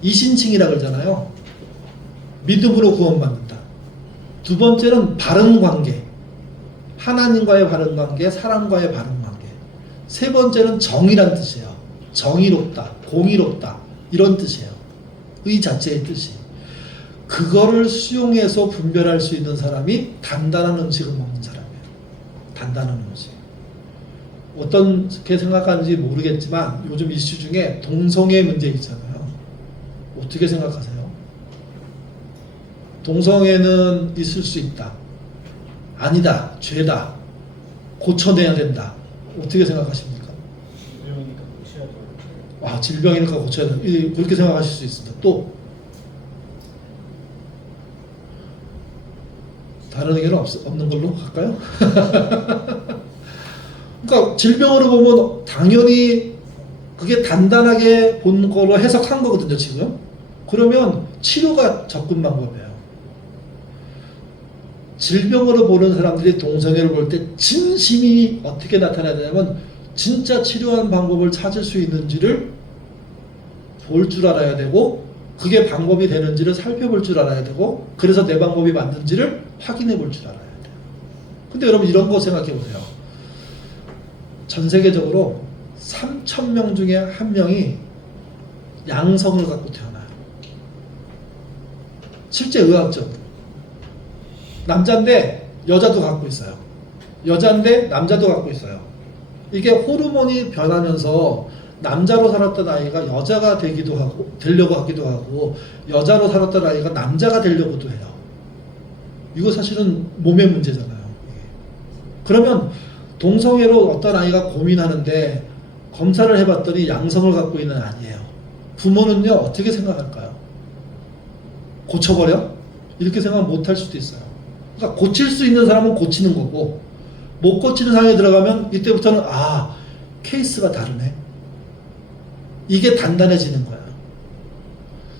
이신칭이라 그러잖아요. 믿음으로 구원받는다. 두 번째는 바른 관계, 하나님과의 바른 관계, 사람과의 바른 관계. 세 번째는 정의란 뜻이에요. 정의롭다, 공의롭다 이런 뜻이에요. 의 자체의 뜻이. 그거를 수용해서 분별할 수 있는 사람이 단단한 음식을 먹는 사람이에요. 단단한 음식. 어떻게 생각하는지 모르겠지만 요즘 이슈 중에 동성애 문제 있잖아요. 어떻게 생각하세요? 동성애는 있을 수 있다. 아니다. 죄다. 고쳐내야 된다. 어떻게 생각하십니까? 질병이니까 고쳐야 돼요. 와, 질병이니까 고쳐야 된다. 그렇게 생각하실 수 있습니다. 또 다른 의견은 없는 걸로 갈까요? 그러니까 질병으로 보면 당연히 그게 단단하게 본 거로 해석한 거거든요, 지금. 그러면 치료가 접근 방법이에요. 질병으로 보는 사람들이 동성애를 볼 때 진심이 어떻게 나타나야 되냐면 진짜 치료하는 방법을 찾을 수 있는지를 볼 줄 알아야 되고 그게 방법이 되는지를 살펴볼 줄 알아야 되고 그래서 내 방법이 맞는지를 확인해 볼 줄 알아야 돼요. 근데 여러분 이런 거 생각해 보세요. 전 세계적으로 3,000명 중에 한 명이 양성을 갖고 태어나요. 실제 의학적으로. 남자인데 여자도 갖고 있어요. 여자인데 남자도 갖고 있어요. 이게 호르몬이 변하면서 남자로 살았던 아이가 여자가 되기도 하고 되려고 하기도 하고 여자로 살았던 아이가 남자가 되려고도 해요. 이거 사실은 몸의 문제잖아요. 그러면 동성애로 어떤 아이가 고민하는데 검사를 해봤더니 양성을 갖고 있는 아니에요. 부모는요 어떻게 생각할까요? 고쳐버려? 이렇게 생각 못할 수도 있어요. 그러니까 고칠 수 있는 사람은 고치는 거고 못 고치는 상황에 들어가면 이때부터는 아 케이스가 다르네. 이게 단단해지는 거야.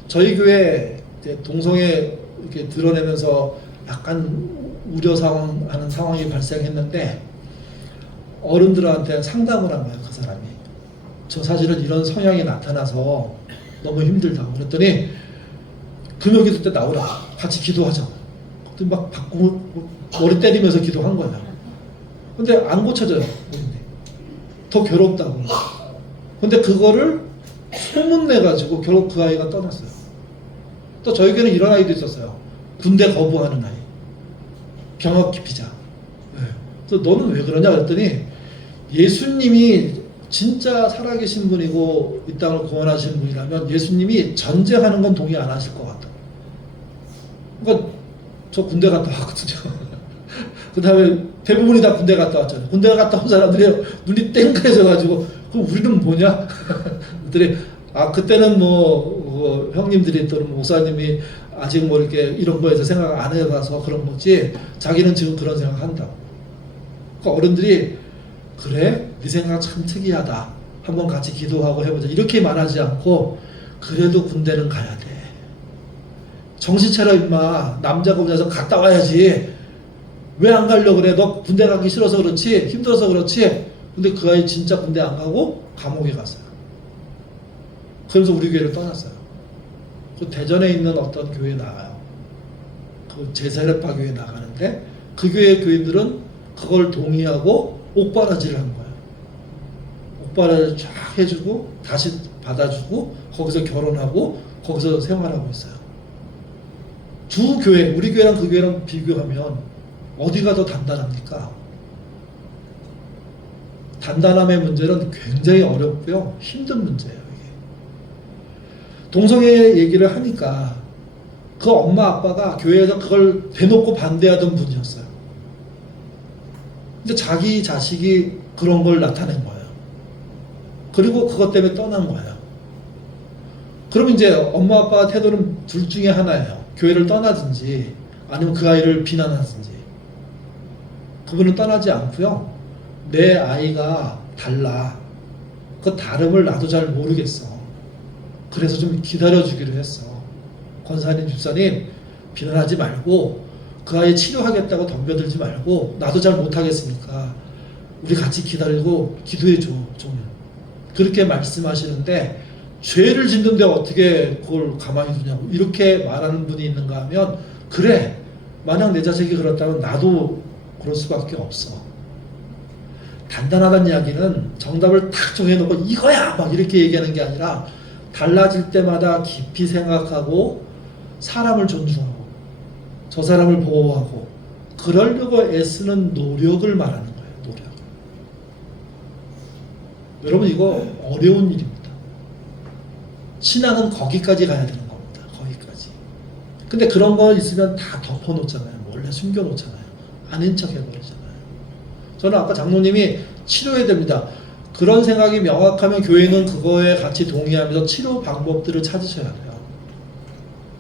저희 교회 이제 동성애 이렇게 드러내면서 약간 우려 상황하는 상황이 발생했는데 어른들한테 상담을 한 거예요. 그 사람이. 저 사실은 이런 성향이 나타나서 너무 힘들다고 그랬더니 금요기도 때 나오라. 같이 기도하자. 그때 막 바꾸고 머리 때리면서 기도한 거예요. 근데 안 고쳐져요. 더 괴롭다고. 근데 그거를 소문내가지고 결국 그 아이가 떠났어요. 또 저희 교회는 이런 아이도 있었어요. 군대 거부하는 아이. 병역 기피자. 네. 그래서 너는 왜 그러냐 그랬더니 예수님이 진짜 살아계신 분이고 이 땅을 구원하신 분이라면 예수님이 전쟁하는 건 동의 안 하실 것 같다. 그러니까 저 군대 갔다 왔거든요. 그 다음에 대부분이 다 군대 갔다 왔잖아요. 군대 갔다 온 사람들이 눈이 땡그해져가지고 그럼 우리는 뭐냐? 그랬더니 아 그때는 뭐 형님들이 또는 목사님이 아직 뭐 이렇게 이런 거에서 생각 안 해봐서 그런 거지 자기는 지금 그런 생각 한다고. 그러니까 어른들이 그래? 네 생각 참 특이하다. 한번 같이 기도하고 해보자. 이렇게 말하지 않고 그래도 군대는 가야 돼. 정신 차려 임마. 남자가 혼자서 갔다 와야지. 왜 안 가려고 그래? 너 군대 가기 싫어서 그렇지? 힘들어서 그렇지? 근데 그 아이 진짜 군대 안 가고 감옥에 갔어요. 그러면서 우리 교회를 떠났어요. 그 대전에 있는 어떤 교회에 나가요. 그 제세례파 교회에 나가는데 그 교회 교인들은 그걸 동의하고 옥바라지를 한 거예요. 옥바라지를 쫙 해주고 다시 받아주고 거기서 결혼하고 거기서 생활하고 있어요. 두 교회, 우리 교회랑 그 교회랑 비교하면 어디가 더 단단합니까? 단단함의 문제는 굉장히 어렵고요. 힘든 문제예요. 이게. 동성애 얘기를 하니까 그 엄마 아빠가 교회에서 그걸 대놓고 반대하던 분이었어요. 근데 자기 자식이 그런 걸 나타낸 거예요. 그리고 그것 때문에 떠난 거예요. 그러면 이제 엄마 아빠 태도는 둘 중에 하나예요. 교회를 떠나든지 아니면 그 아이를 비난하든지. 그분은 떠나지 않고요. 내 아이가 달라. 그 다름을 나도 잘 모르겠어. 그래서 좀 기다려주기로 했어. 권사님, 집사님 비난하지 말고 그 아이 치료하겠다고 덤벼들지 말고 나도 잘 못하겠으니까 우리 같이 기다리고 기도해줘 좀. 그렇게 말씀하시는데 죄를 짓는데 어떻게 그걸 가만히 두냐고 이렇게 말하는 분이 있는가 하면 그래 만약 내 자식이 그렇다면 나도 그럴 수밖에 없어. 단단하다는 이야기는 정답을 탁 정해놓고 이거야 막 이렇게 얘기하는 게 아니라 달라질 때마다 깊이 생각하고 사람을 존중하고 저 사람을 보호하고 그러려고 애쓰는 노력을 말하는 거예요. 노력. 여러분 이거 어려운 일입니다. 신앙은 거기까지 가야 되는 겁니다. 거기까지. 근데 그런 거 있으면 다 덮어놓잖아요. 원래 숨겨놓잖아요. 아닌 척 해버리잖아요. 저는 아까 장로님이 치료해야 됩니다. 그런 생각이 명확하면 교회는 그거에 같이 동의하면서 치료 방법들을 찾으셔야 돼요.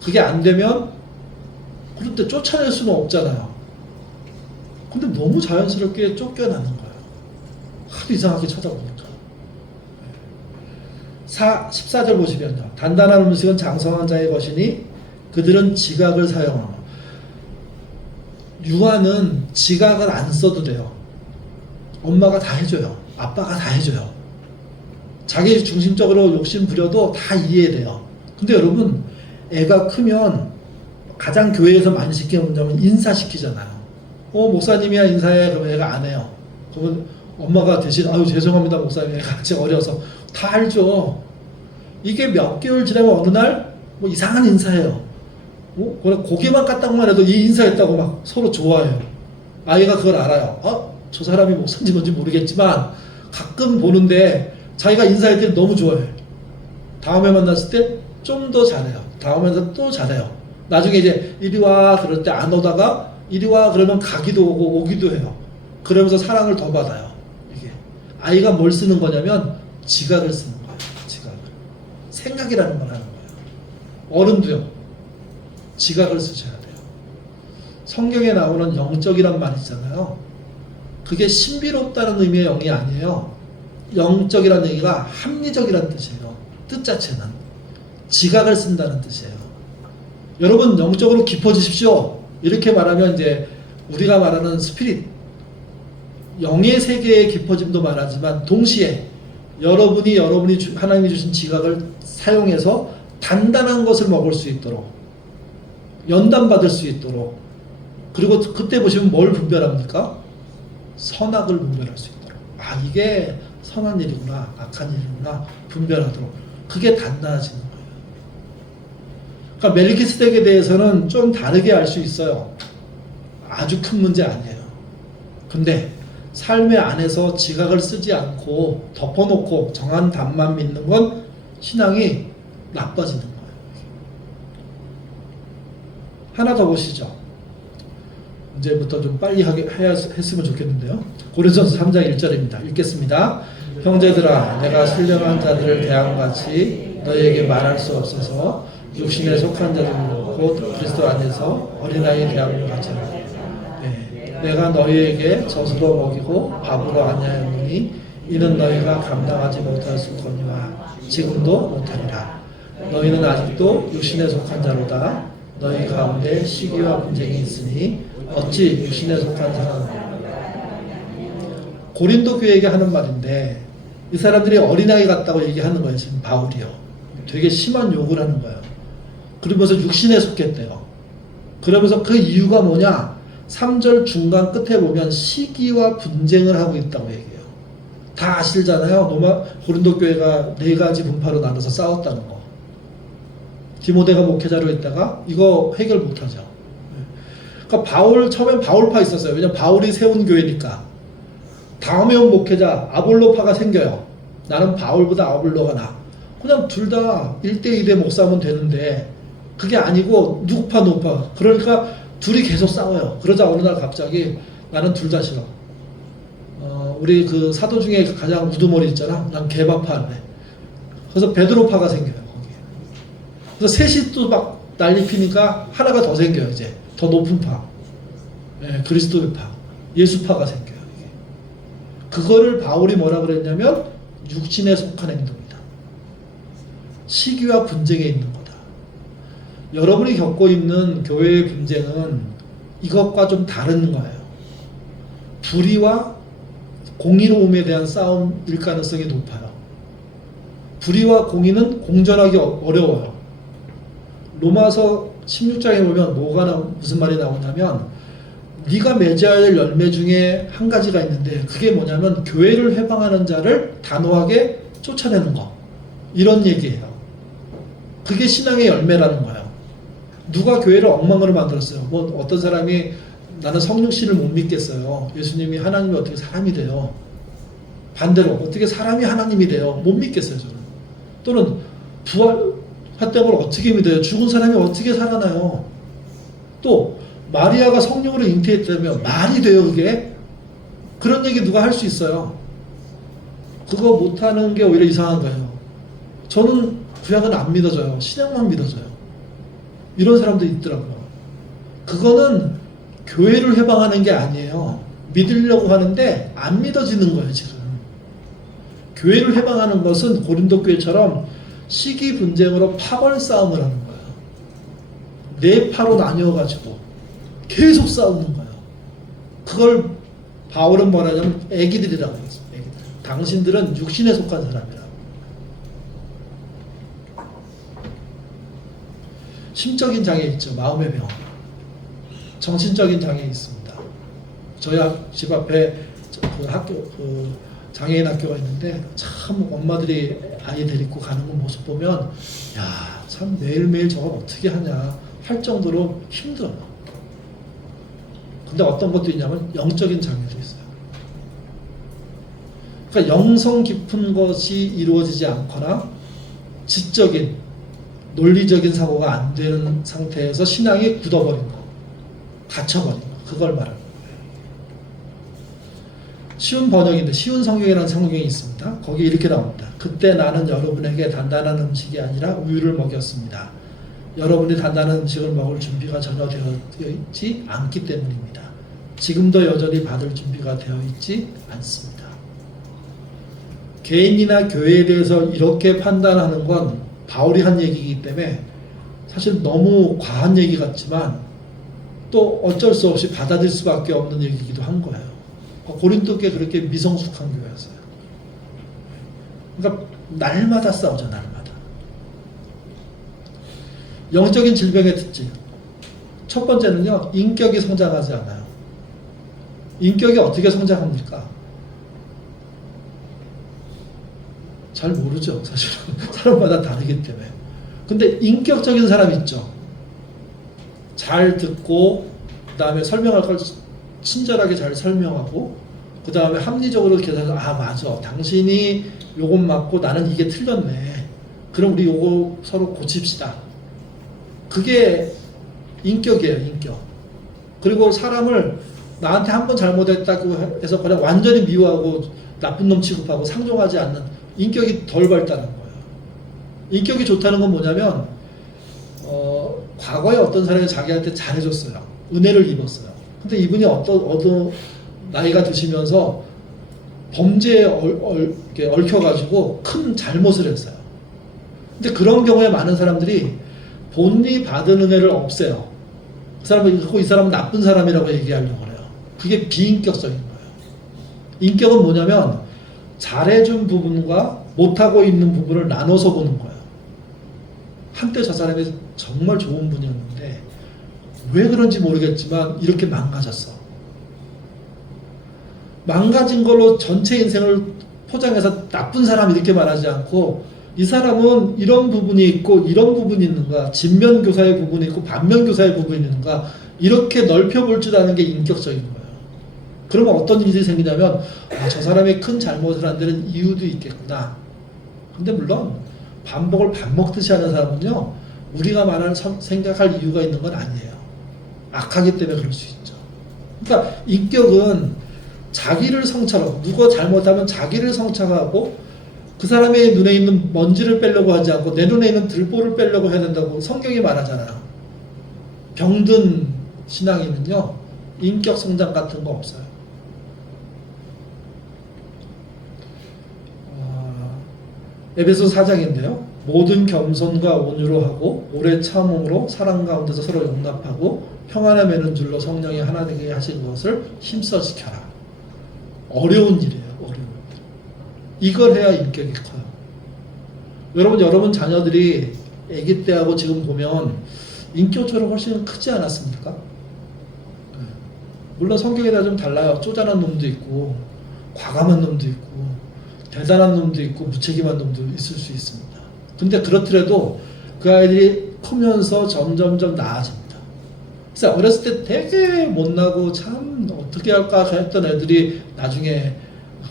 그게 안 되면 그런데 쫓아낼 수는 없잖아요. 근데 너무 자연스럽게 쫓겨나는 거예요. 하도 이상하게 쳐다보니까. 14절 보시면요. 단단한 음식은 장성한 자의 것이니 그들은 지각을 사용하며. 유아는 지각을 안 써도 돼요. 엄마가 다 해줘요. 아빠가 다 해줘요. 자기 중심적으로 욕심 부려도 다 이해돼요. 근데 여러분, 애가 크면 가장 교회에서 많이 시키는 문제는 인사시키잖아요. 목사님이야 인사해. 그러면 애가 안 해요. 그러면 엄마가 대신 아유 죄송합니다 목사님, 애가 아직 어려서. 다 알죠. 이게 몇 개월 지나면 어느 날 뭐 이상한 인사해요. 그냥 고개만 까딱만 해도 이 인사했다고 막 서로 좋아해요. 아이가 그걸 알아요. 저 사람이 목사인지 뭔지 모르겠지만 가끔 보는데 자기가 인사할 때 너무 좋아해요. 다음에 만났을 때 좀 더 잘해요. 다음에 또 잘해요. 나중에 이제 이리 와 그럴 때 안 오다가 이리 와 그러면 가기도 오고 오기도 해요. 그러면서 사랑을 더 받아요. 이게 아이가 뭘 쓰는 거냐면 지각을 쓰는 거예요. 지각을. 생각이라는 걸 하는 거예요. 어른도요. 지각을 쓰셔야 돼요. 성경에 나오는 영적이란 말이 있잖아요. 그게 신비롭다는 의미의 영이 아니에요. 영적이라는 얘기가 합리적이라는 뜻이에요. 뜻 자체는. 지각을 쓴다는 뜻이에요. 여러분 영적으로 깊어지십시오. 이렇게 말하면 이제 우리가 말하는 스피릿, 영의 세계의 깊어짐도 말하지만 동시에 여러분이 하나님이 주신 지각을 사용해서 단단한 것을 먹을 수 있도록, 연단받을 수 있도록, 그리고 그때 보시면 뭘 분별합니까? 선악을 분별할 수 있도록. 이게 선한 일이구나, 악한 일이구나 분별하도록. 그게 단단해지는 거예요. 그러니까 멜기세덱에 대해서는 좀 다르게 알 수 있어요. 아주 큰 문제 아니에요. 근데 삶의 안에서 지각을 쓰지 않고 덮어놓고 정한 답만 믿는 건 신앙이 나빠지는 거예요. 하나 더 보시죠. 이제부터 좀 빨리 했으면 좋겠는데요. 고린도전서 3장 1절입니다. 읽겠습니다. 형제들아, 내가 신령한 자들을 대함같이 너희에게 말할 수 없어서 육신에 속한 자들 곧 그리스도 안에서 어린아이 대함을 같이 하라. 내가 너희에게 젖으로 먹이고 밥으로 아니하였느니 이는 너희가 감당하지 못하였을거니와 지금도 못하리라. 너희는 아직도 육신에 속한 자로다. 너희 가운데 시기와 분쟁이 있으니 어찌 육신에 속한 사람은. 고린도 교회에게 하는 말인데 이 사람들이 어린아이 같다고 얘기하는 거예요. 지금 바울이요. 되게 심한 욕을 하는 거예요. 그러면서 육신에 속했대요. 그러면서 그 이유가 뭐냐? 3절 중간 끝에 보면 시기와 분쟁을 하고 있다고 얘기해요. 다 아시잖아요. 고린도 교회가 4가지 분파로 나눠서 싸웠다는 거. 디모데가 목회자로 있다가 이거 해결 못하죠. 그러니까 처음엔 바울파 있었어요. 왜냐면 바울이 세운 교회니까. 다음에 온 목회자 아볼로파가 생겨요. 나는 바울보다 아볼로가 나. 그냥 둘 다 1대2대 목사면 되는데 그게 아니고 누구파 노파. 그러니까 둘이 계속 싸워요. 그러자 어느 날 갑자기 나는 둘 다 싫어. 우리 그 사도 중에 가장 우두머리 있잖아. 난 개바파 할래. 그래서 베드로파가 생겨요. 거기에. 그래서 셋이 또 막 난리 피니까 하나가 더 생겨요. 이제 더 높은 파. 그리스도파, 예수파가 생겨요. 이게. 그거를 바울이 뭐라 그랬냐면 육신에 속한 행동이다. 시기와 분쟁에 있는 거다. 여러분이 겪고 있는 교회의 분쟁은 이것과 좀 다른 거예요. 불의와 공의로움에 대한 싸움일 가능성이 높아요. 불의와 공의는 공존하기 어려워요. 로마서 16장에 보면 무슨 말이 나오냐면 네가 맺어야 될 열매 중에 한 가지가 있는데 그게 뭐냐면 교회를 해방하는 자를 단호하게 쫓아내는 거. 이런 얘기예요. 그게 신앙의 열매라는 거예요. 누가 교회를 엉망으로 만들었어요? 어떤 사람이 나는 성육신을 못 믿겠어요. 예수님이 하나님이 어떻게 사람이 돼요? 반대로 어떻게 사람이 하나님이 돼요? 못 믿겠어요. 저는. 또는 부활했다는 걸 어떻게 믿어요? 죽은 사람이 어떻게 살아나요? 또 마리아가 성령으로 잉태했다면 말이 돼요 그게? 그런 얘기 누가 할 수 있어요? 그거 못하는 게 오히려 이상한 거예요. 저는 구약은 안 믿어져요. 신약만 믿어져요. 이런 사람도 있더라고요. 그거는 교회를 해방하는 게 아니에요. 믿으려고 하는데 안 믿어지는 거예요 지금. 교회를 해방하는 것은 고린도 교회처럼 시기 분쟁으로 파벌 싸움을 하는 거예요. 네 파로 나뉘어가지고 계속 싸우는 거예요. 그걸 바울은 뭐라냐면 애기들이라고 했어요. 애기들. 당신들은 육신에 속한 사람이라고. 심적인 장애 있죠. 마음의 병. 정신적인 장애 있습니다. 저희 집 앞에 그 학교, 그 장애인 학교가 있는데 참 엄마들이 아이 데리고 가는 그 모습 보면 야, 참 매일매일 저걸 어떻게 하냐 할 정도로 힘들어요. 근데 어떤 것도 있냐면 영적인 장애도 있어요. 그러니까 영성 깊은 것이 이루어지지 않거나 지적인 논리적인 사고가 안 되는 상태에서 신앙이 굳어버린 거, 갇혀버린 거, 그걸 말하는 거예요. 쉬운 번역인데 쉬운 성경이라는 성경이 있습니다. 거기 이렇게 나옵니다. 그때 나는 여러분에게 단단한 음식이 아니라 우유를 먹였습니다. 여러분이 단단한 음식을 먹을 준비가 전혀 되어 있지 않기 때문입니다. 지금도 여전히 받을 준비가 되어 있지 않습니다. 개인이나 교회에 대해서 이렇게 판단하는 건 바울이 한 얘기이기 때문에 사실 너무 과한 얘기 같지만 또 어쩔 수 없이 받아들일 수밖에 없는 얘기이기도 한 거예요. 고린도 교회 그렇게 미성숙한 교회였어요. 그러니까 날마다 싸우죠. 날마다. 영적인 질병의 특징. 첫 번째는요. 인격이 성장하지 않아요. 인격이 어떻게 성장합니까? 잘 모르죠. 사실은. 사람마다 다르기 때문에. 근데 인격적인 사람이 있죠. 잘 듣고 그 다음에 설명할 걸 친절하게 잘 설명하고 그 다음에 합리적으로 계산해서 아 맞아. 당신이 요것 맞고 나는 이게 틀렸네. 그럼 우리 요거 서로 고칩시다. 그게 인격이에요. 인격. 그리고 사람을 나한테 한 번 잘못했다고 해서 그냥 완전히 미워하고 나쁜 놈 취급하고 상종하지 않는 인격이 덜 발달한 거예요. 인격이 좋다는 건 뭐냐면 과거에 어떤 사람이 자기한테 잘해줬어요. 은혜를 입었어요. 근데 이분이 어떤 나이가 드시면서 범죄에 얽혀가지고 큰 잘못을 했어요. 근데 그런 경우에 많은 사람들이 본인이 받은 은혜를 없애요. 그 사람은 이 사람은 나쁜 사람이라고 얘기하려고 그래요. 그게 비인격적인 거예요. 인격은 뭐냐면 잘해준 부분과 못하고 있는 부분을 나눠서 보는 거예요. 한때 저 사람이 정말 좋은 분이었는데 왜 그런지 모르겠지만 이렇게 망가졌어. 망가진 걸로 전체 인생을 포장해서 나쁜 사람 이렇게 말하지 않고 이 사람은 이런 부분이 있고 이런 부분이 있는가, 진면교사의 부분이 있고 반면교사의 부분이 있는가 이렇게 넓혀볼 줄 아는 게 인격적인 거예요. 그러면 어떤 일이 생기냐면 저 사람이 큰 잘못을 한 데는 이유도 있겠구나. 근데 물론 반복을 밥 먹듯이 하는 사람은요 우리가 말하는 생각할 이유가 있는 건 아니에요. 악하기 때문에 그럴 수 있죠. 그러니까 인격은 자기를 성찰하고 누가 잘못하면 자기를 성찰하고 그 사람의 눈에 있는 먼지를 빼려고 하지 않고 내 눈에 있는 들보를 빼려고 해야 된다고 성경이 말하잖아요. 병든 신앙인은요 인격 성장 같은 거 없어요. 에베소 4장인데요. 모든 겸손과 온유로 하고 오래 참음으로 사랑 가운데서 서로 용납하고 평안에 매는 줄로 성령이 하나 되게 하신 것을 힘써 지켜라. 어려운 일이에요. 어려운 일. 이걸 해야 인격이 커요. 여러분 자녀들이 아기 때하고 지금 보면 인격적으로 훨씬 크지 않았습니까? 물론 성격에 좀 달라요. 쪼잔한 놈도 있고 과감한 놈도 있고 대단한 놈도 있고 무책임한 놈도 있을 수 있습니다. 근데 그렇더라도 그 아이들이 크면서 점점점 나아집니다. 그래서 어렸을 때 되게 못나고 참 어떻게 할까 했던 애들이 나중에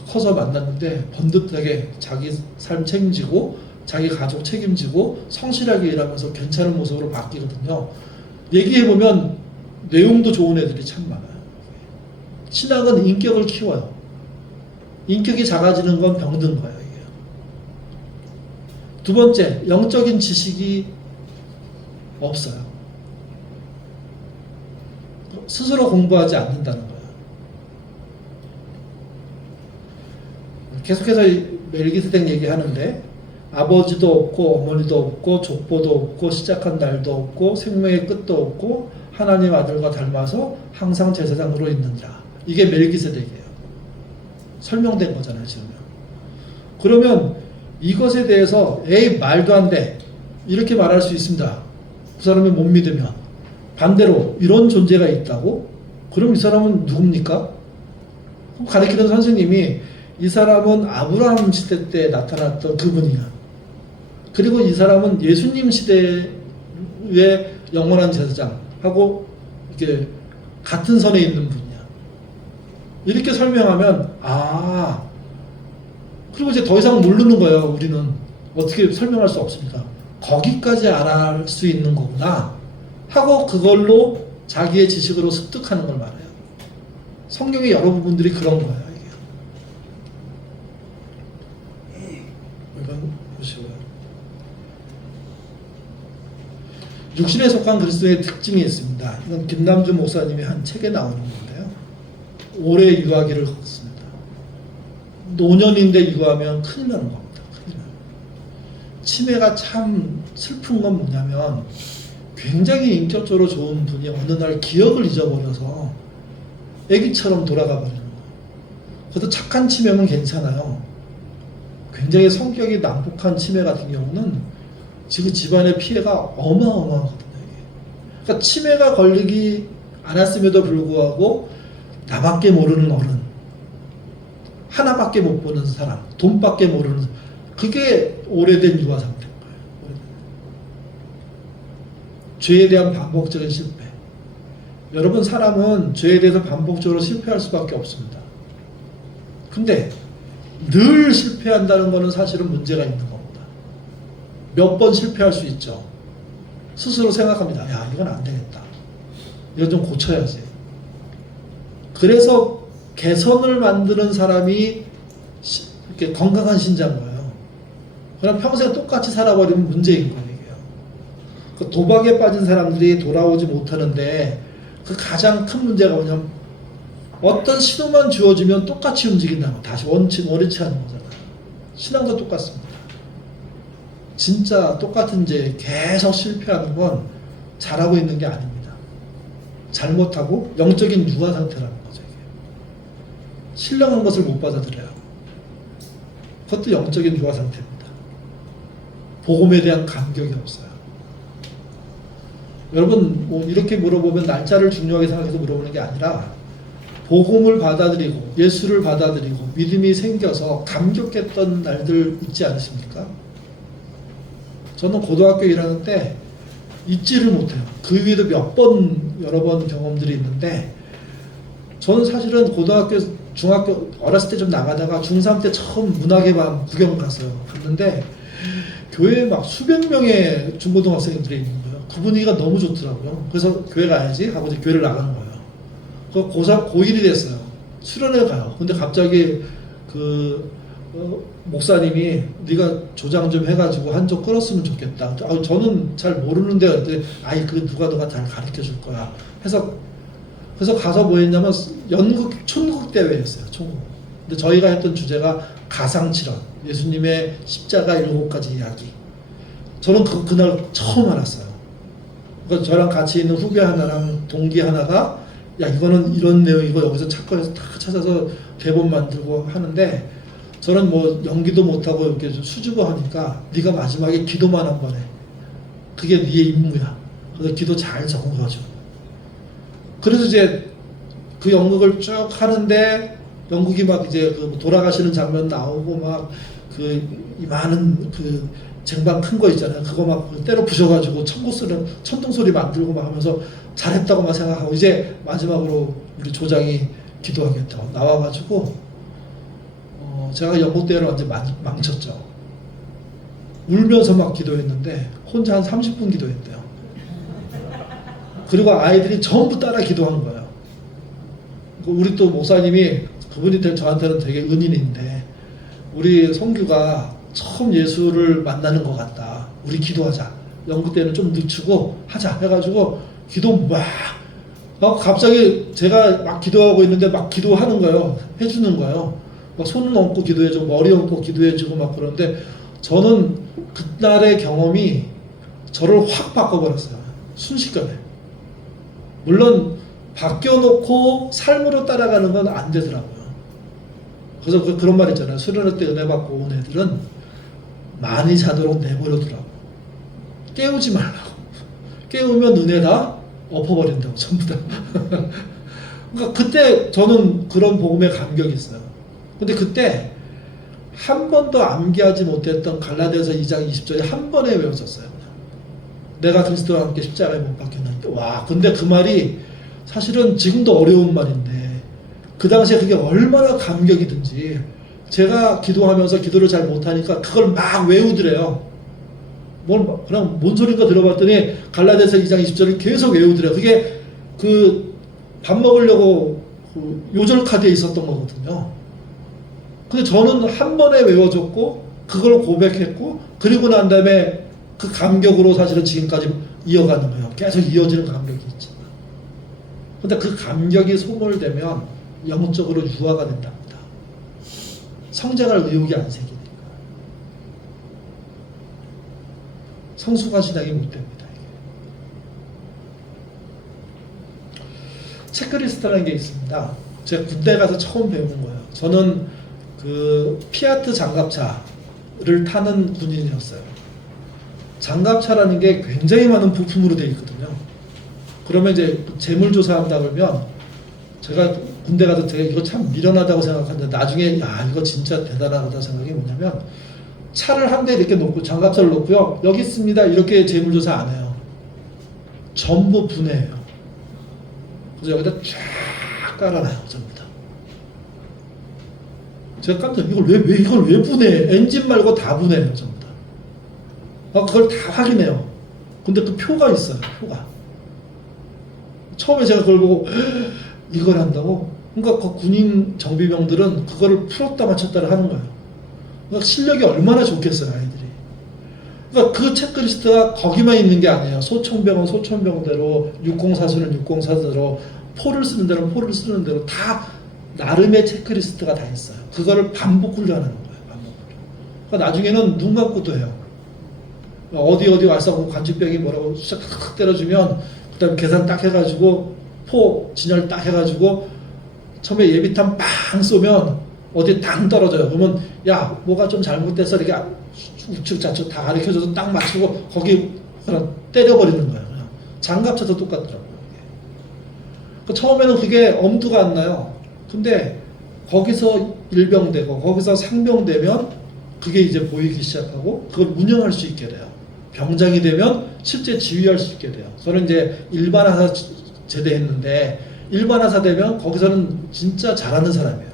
커서 만났는데 번듯하게 자기 삶 책임지고 자기 가족 책임지고 성실하게 일하면서 괜찮은 모습으로 바뀌거든요. 얘기해보면 내용도 좋은 애들이 참 많아요. 신앙은 인격을 키워요. 인격이 작아지는 건 병든 거예요. 이게. 두 번째, 영적인 지식이 없어요. 스스로 공부하지 않는다는 거예요. 계속해서 멜기세덱 얘기하는데 아버지도 없고 어머니도 없고 족보도 없고 시작한 날도 없고 생명의 끝도 없고 하나님 아들과 닮아서 항상 제사장으로 있느니라. 이게 멜기세덱이에요. 설명된 거잖아요, 지금. 그러면 이것에 대해서 에이 말도 안 돼. 이렇게 말할 수 있습니다. 그 사람이 못 믿으면. 반대로 이런 존재가 있다고? 그럼 이 사람은 누굽니까? 가르치는 선생님이 이 사람은 아브라함 시대 때 나타났던 그분이야. 그리고 이 사람은 예수님 시대의 영원한 제사장하고 이렇게 같은 선에 있는 분이야. 이렇게 설명하면 그리고 이제 더 이상 모르는 거예요. 우리는 어떻게 설명할 수 없습니다. 거기까지 알아할 수 있는 거구나 하고 그걸로 자기의 지식으로 습득하는 걸 말해요. 성경의 여러 부분들이 그런 거예요. 이건 보시고요. 육신에 속한 그리스도의 특징이 있습니다. 이건 김남주 목사님이 한 책에 나오는 건데요. 오래 유하기를 걷습니다. 노년인데 유하면 큰일 나는 겁니다. 큰일 나요. 치매가 참 슬픈 건 뭐냐면 굉장히 인격적으로 좋은 분이 어느 날 기억을 잊어버려서 애기처럼 돌아가 버리는 거예요. 그래도 착한 치매는 괜찮아요. 굉장히 성격이 난폭한 치매 같은 경우는 지금 집안의 피해가 어마어마하거든요. 그러니까 치매가 걸리지 않았음에도 불구하고 나밖에 모르는 어른, 하나밖에 못 보는 사람, 돈밖에 모르는 사람, 그게 오래된 유아 상태인 거예요. 죄에 대한 반복적인 실패. 여러분, 사람은 죄에 대해서 반복적으로 실패할 수밖에 없습니다. 근데 늘 실패한다는 것은 사실은 문제가 있는 겁니다. 몇 번 실패할 수 있죠. 스스로 생각합니다. 야, 이건 안 되겠다. 이건 좀 고쳐야지. 그래서 개선을 만드는 사람이 이렇게 건강한 신자인 거예요. 그럼 평생 똑같이 살아버리면 문제인 거예요. 그 도박에 빠진 사람들이 돌아오지 못하는데 그 가장 큰 문제가 뭐냐면 어떤 신호만 주어지면 똑같이 움직인다는 거. 다시 원치 않는 거잖아요. 신앙도 똑같습니다. 진짜 똑같은 죄 계속 실패하는 건 잘하고 있는 게 아닙니다. 잘못하고 영적인 유아 상태라는 거죠. 이게. 신령한 것을 못 받아들여요. 그것도 영적인 유아 상태입니다. 복음에 대한 감격이 없어요. 여러분, 뭐 이렇게 물어보면 날짜를 중요하게 생각해서 물어보는 게 아니라 복음을 받아들이고 예수를 받아들이고 믿음이 생겨서 감격했던 날들 있지 않으십니까? 저는 고등학교 1학년 때 잊지를 못해요. 그 위에도 여러 번 경험들이 있는데 저는 사실은 고등학교, 중학교 어렸을 때 좀 나가다가 중3 때 처음 문학의 밤 구경 갔어요. 갔는데 교회에 막 수백 명의 중고등학생들이 있는 거예요. 그 분위기가 너무 좋더라고요. 그래서 교회 가야지 하고 이제 교회를 나가는 거예요. 그 고1이 됐어요. 수련회 가요. 근데 갑자기 목사님이 네가 조장 좀 해가지고 한쪽 끌었으면 좋겠다. 저는 잘 모르는데 그 누가 잘 가르쳐 줄 거야. 그래서 가서 뭐 했냐면 촌국 대회였어요. 촌국. 근데 저희가 했던 주제가 가상칠언, 예수님의 십자가 7가지 이야기. 저는 그날 처음 알았어요. 그러니까 저랑 같이 있는 후배 하나랑 동기 하나가 야, 이거는 이런 내용이고 여기서 찾고해서 다 찾아서 대본 만들고 하는데 저는 뭐 연기도 못하고 이렇게 좀 수줍어 하니까 네가 마지막에 기도만 한 번 해. 그게 네 임무야. 그래서 기도 잘 적어가지고. 그래서 이제 그 연극을 쭉 하는데 연극이 막 이제 그 돌아가시는 장면 나오고 막 그 많은 그 쟁반 큰 거 있잖아요. 그거 막 때려 부셔가지고 천둥 소리 만들고 막 하면서 잘했다고 막 생각하고 이제 마지막으로 우리 조장이 기도하겠다고 나와가지고 제가 연극대회를 완전 망쳤죠. 울면서 막 기도했는데 혼자 한 30분 기도했대요. 그리고 아이들이 전부 따라 기도한 거예요. 우리 또 목사님이 그분이 저한테는 되게 은인인데 우리 성규가 처음 예수를 만나는 것 같다. 우리 기도하자. 연극대회는 좀 늦추고 하자 해가지고 기도 막 갑자기 제가 막 기도하고 있는데 막 기도하는 거예요. 해주는 거예요. 막 손은 얹고 기도해주고 머리 얹고 기도해주고 막 그러는데 저는 그날의 경험이 저를 확 바꿔버렸어요. 순식간에. 물론 바뀌어놓고 삶으로 따라가는 건 안 되더라고요. 그래서 그런 말 있잖아요. 수련회 때 은혜 받고 온 애들은 많이 자도록 내버려두라고. 깨우지 말라고. 깨우면 은혜 다 엎어버린다고 전부 다. 그러니까 그때 저는 그런 복음에 감격이 있어요. 근데 그때 한 번도 암기하지 못했던 갈라디아서 2장 20절이 한 번에 외워졌어요. 내가 그리스도와 함께 십자가에 못 박혔나니까. 와, 근데 그 말이 사실은 지금도 어려운 말인데 그 당시에 그게 얼마나 감격이든지 제가 기도하면서 기도를 잘 못하니까 그걸 막 외우더래요. 그냥 뭔 소린가 들어봤더니 갈라디아서 2장 20절을 계속 외우더래요. 그게 그 밥 먹으려고 그 요절 카드에 있었던 거거든요. 근데 저는 한 번에 외워줬고 그걸 고백했고 그리고 난 다음에 그 감격으로 사실은 지금까지 이어가는 거예요. 계속 이어지는 감격이 있지만. 근데 그 감격이 소멸되면 영적으로 유화가 된답니다. 성장할 의욕이 안 생기니까. 성숙한 신앙이 못 됩니다. 체크리스트라는 게 있습니다. 제가 군대 가서 처음 배우는 거예요. 저는 그 피아트 장갑차를 타는 군인이었어요. 장갑차라는 게 굉장히 많은 부품으로 되어 있거든요. 그러면 이제 재물조사 한다 그러면 제가 군대 가서 제가 이거 참 미련하다고 생각하는데 나중에 야 이거 진짜 대단하다 생각이 뭐냐면 차를 한 대 이렇게 놓고 장갑차를 놓고요. 여기 있습니다. 이렇게 재물조사 안 해요. 전부 분해해요. 그래서 여기다 쫙 깔아놔요. 전부 다. 제가 깜짝 이걸 왜 분해해? 엔진 말고 다 분해해요. 전부 다. 그걸 다 확인해요. 근데 그 표가 있어요. 표가. 처음에 제가 그걸 보고 이걸 한다고? 그러니까 그 군인 정비병들은 그거를 풀었다 맞췄다를 하는 거예요. 그러니까 실력이 얼마나 좋겠어요. 아이들이. 그러니까 그 체크리스트가 거기만 있는 게 아니에요. 소총병은 소총병대로, 604수는 604대로, 포를 쓰는 대로 포를 쓰는 대로 다 나름의 체크리스트가 다 있어요. 그거를 반복 훈련하는 거예요. 반복 훈련. 그러니까 나중에는 눈 감고도 해요. 어디 와서 관측병이 뭐라고 숫자 탁 때려주면 그 다음에 계산 딱 해가지고 포 진열 딱 해가지고 처음에 예비탄 빵 쏘면 어디 당 떨어져요. 그러면 야 뭐가 좀 잘못돼서 이렇게 우측 좌측 다 가르쳐줘서 딱 맞추고 거기 그냥 때려버리는 거예요. 그냥. 장갑차도 똑같더라고요. 그 처음에는 그게 엄두가 안 나요. 근데 거기서 일병되고 거기서 상병되면 그게 이제 보이기 시작하고 그걸 운영할 수 있게 돼요. 병장이 되면 실제 지휘할 수 있게 돼요. 저는 이제 일반하사 제대했는데 일반하사 되면 거기서는 진짜 잘하는 사람이에요.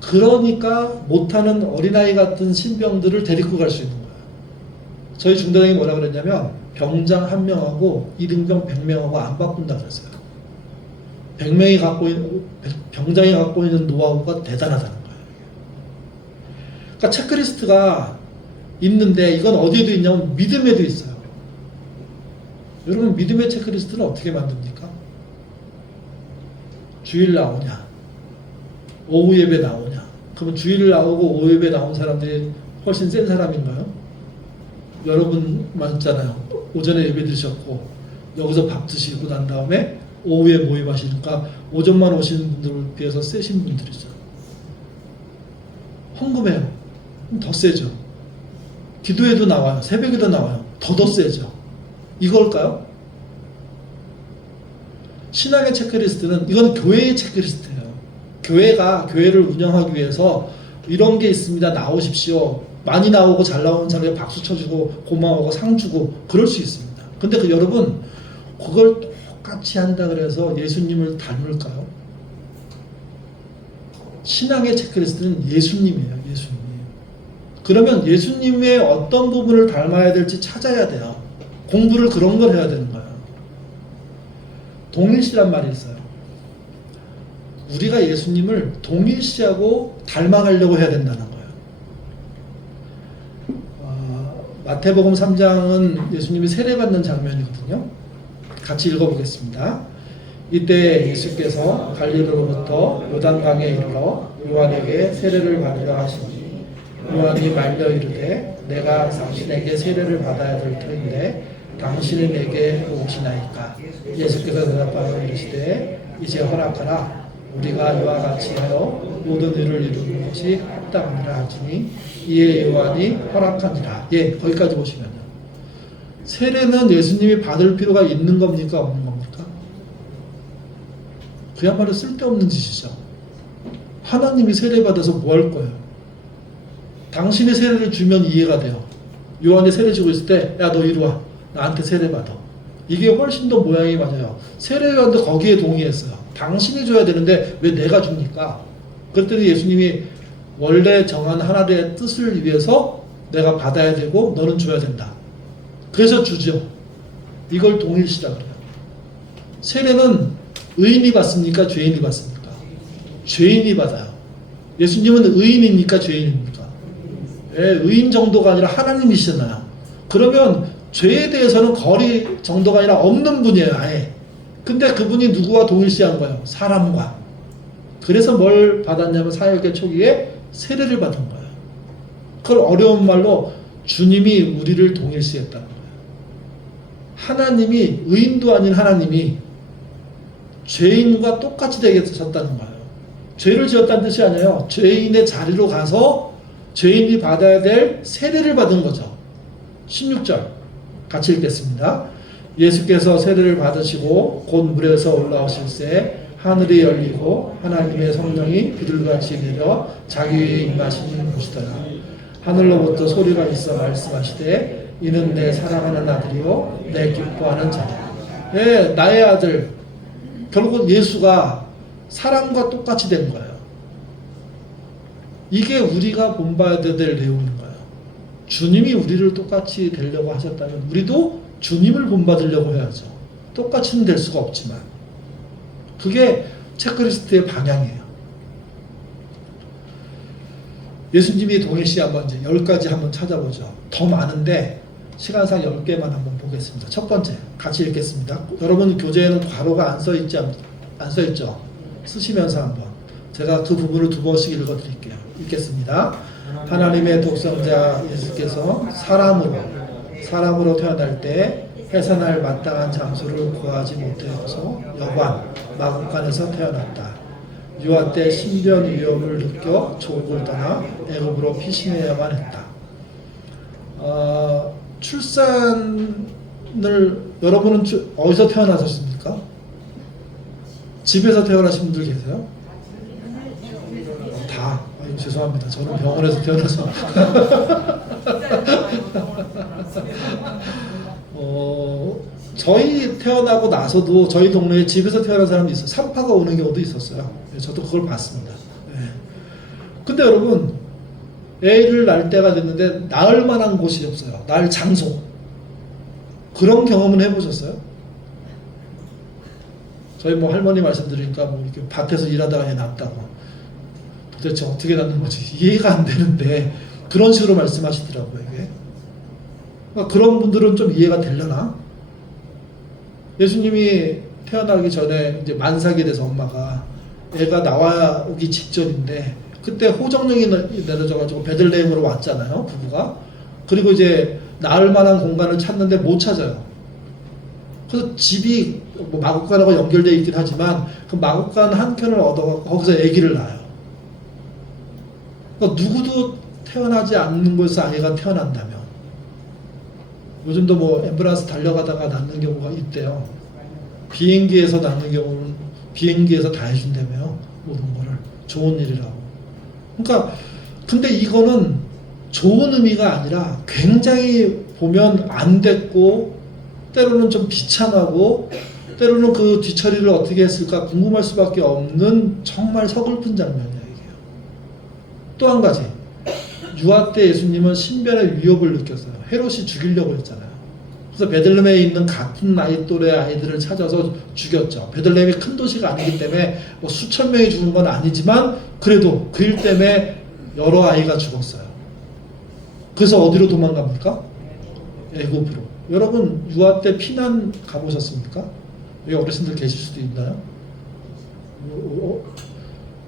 그러니까 못하는 어린아이 같은 신병들을 데리고 갈 수 있는 거예요. 저희 중대장이 뭐라 그랬냐면 병장 1명하고 이등병 100명하고 안 바꾼다 그랬어요. 100명이 갖고 있는 병장이 갖고 있는 노하우가 대단하다는 거예요. 그러니까 체크리스트가 있는데 이건 어디에도 있냐면 믿음에도 있어요. 여러분 믿음의 체크리스트는 어떻게 만듭니까? 주일 나오냐? 오후 예배 나오냐? 그러면 주일 나오고 오후 예배 나온 사람들이 훨씬 센 사람인가요? 여러분만 있잖아요. 오전에 예배 드셨고 여기서 밥 드시고 난 다음에 오후에 모임하시니까 오전만 오시는 분들에 비해서 세신 분들이죠. 헌금해요. 그럼 더 세죠. 기도에도 나와요. 새벽에도 나와요. 더 세죠. 이걸까요? 신앙의 체크리스트는 이건 교회의 체크리스트예요. 교회가 교회를 운영하기 위해서 이런 게 있습니다. 나오십시오. 많이 나오고 잘 나오는 사람에게 박수 쳐주고 고마워하고 상 주고 그럴 수 있습니다. 근데 그 여러분 그걸 똑같이 한다 그래서 예수님을 닮을까요? 신앙의 체크리스트는 예수님이에요. 예수님. 그러면 예수님의 어떤 부분을 닮아야 될지 찾아야 돼요. 공부를 그런 걸 해야 되는 거예요. 동일시란 말이 있어요. 우리가 예수님을 동일시하고 닮아가려고 해야 된다는 거예요. 마태복음 3장은 예수님이 세례받는 장면이거든요. 같이 읽어보겠습니다. 이때 예수께서 갈릴리로부터 요단강에 이르러 요한에게 세례를 받으려 하시니 요한이 말려 이르되 내가 당신에게 세례를 받아야 될 터인데 당신이 내게 오시나이까. 예수께서 대답하여 이르시되 이제 허락하라. 우리가 이와 같이 하여 모든 일을 이루는 것이 합당하니라 하시니 이에 요한이 허락하니라. 예, 거기까지 보시면요. 세례는 예수님이 받을 필요가 있는 겁니까 없는 겁니까? 그야말로 쓸데없는 짓이죠. 하나님이 세례 받아서 뭐 할 거예요? 당신이 세례를 주면 이해가 돼요. 요한이 세례 주고 있을 때 야 너 이리 와. 나한테 세례 받아. 이게 훨씬 더 모양이 맞아요. 세례 요한도 거기에 동의했어요. 당신이 줘야 되는데 왜 내가 줍니까? 그랬더니 예수님이 원래 정한 하나님의 뜻을 위해서 내가 받아야 되고 너는 줘야 된다. 그래서 주죠. 이걸 동일시라 그래요. 세례는 의인이 받습니까? 죄인이 받습니까? 죄인이 받아요. 예수님은 의인입니까? 죄인입니까? 예, 의인 정도가 아니라 하나님이시잖아요. 그러면 죄에 대해서는 거리 정도가 아니라 없는 분이에요. 아예. 근데 그분이 누구와 동일시한 거예요? 사람과. 그래서 뭘 받았냐면 사역의 초기에 세례를 받은 거예요. 그걸 어려운 말로 주님이 우리를 동일시했다는 거예요. 하나님이 의인도 아닌 하나님이 죄인과 똑같이 되게 되셨다는 거예요. 죄를 지었다는 뜻이 아니에요. 죄인의 자리로 가서 죄인이 받아야 될 세례를 받은 거죠. 16절 같이 읽겠습니다. 예수께서 세례를 받으시고 곧 물에서 올라오실새 하늘이 열리고 하나님의 성령이 비둘기같이 내려 자기 위에 임하시는 것이더라. 하늘로부터 소리가 있어 말씀하시되 이는 내 사랑하는 아들이요 내 기뻐하는 자다. 예, 나의 아들. 결국 예수가 사랑과 똑같이 된 거예요. 이게 우리가 본받아야 될 내용인 거예요. 주님이 우리를 똑같이 되려고 하셨다면 우리도 주님을 본받으려고 해야죠. 똑같이는 될 수가 없지만 그게 체크리스트의 방향이에요. 예수님이 동일시 한번 이제 10가지 한번 찾아보죠. 더 많은데 시간상 10개만 한번 보겠습니다. 첫 번째 같이 읽겠습니다. 여러분 교재에는 괄호가 안 써있죠? 쓰시면서 한번 제가 그 부분을 2번씩 읽어드릴게요. 읽겠습니다. 하나님의 독생자 예수께서 사람으로 태어날 때 해산할 마땅한 장소를 구하지 못해서 여관 마국간에서 태어났다. 유아 때 신변 위협을 느껴 조국을 떠나 애굽으로 피신해야만 했다. 출산을 여러분은 어디서 태어나셨습니까? 집에서 태어나신 분들 계세요? 다. 아유, 죄송합니다. 저는 병원에서 태어나서 저희 태어나고 나서도 저희 동네에 집에서 태어난 사람도 있어요. 산파가 오는 경우도 있었어요. 저도 그걸 봤습니다. 네. 근데 여러분 애를 낳을 때가 됐는데 낳을 만한 곳이 없어요. 낳을 장소. 그런 경험은 해보셨어요? 저희 뭐 할머니 말씀드리니까 뭐 이렇게 밭에서 일하다가 애 낳았다고. 도대체 어떻게 낳는 거지? 이해가 안 되는데 그런 식으로 말씀하시더라고요. 이게. 그러니까 그런 분들은 좀 이해가 되려나? 예수님이 태어나기 전에 이제 만삭이 돼서 엄마가 애가 나오기 직전인데 그때 호정령이 내려져가지고 베들레헴으로 왔잖아요. 부부가. 그리고 이제 낳을 만한 공간을 찾는데 못 찾아요. 그래서 집이 뭐 마국간하고 연결되어 있긴 하지만 그 마국간 한 켠을 얻어 거기서 아기를 낳아요. 그러니까 누구도 태어나지 않는 곳에서 아이가 태어난다면 요즘도 뭐 앰뷸런스 달려가다가 낳는 경우가 있대요. 비행기에서 낳는 경우는 비행기에서 다 해준다며요. 모든 거를. 좋은 일이라고. 그러니까 근데 이거는 좋은 의미가 아니라 굉장히 보면 안 됐고 때로는 좀 비참하고 때로는 그 뒤처리를 어떻게 했을까 궁금할 수밖에 없는 정말 서글픈 장면이에요. 이게요. 또 한 가지. 유아 때 예수님은 신변의 위협을 느꼈어요. 헤롯이 죽이려고 했잖아요. 그래서 베들레헴에 있는 같은 나이 또래 아이들을 찾아서 죽였죠. 베들레헴이 큰 도시가 아니기 때문에 뭐 수천 명이 죽은 건 아니지만 그래도 그 일 때문에 여러 아이가 죽었어요. 그래서 어디로 도망갑니까? 애굽으로. 여러분 유아 때 피난 가보셨습니까? 여기 어르신들 계실 수도 있나요?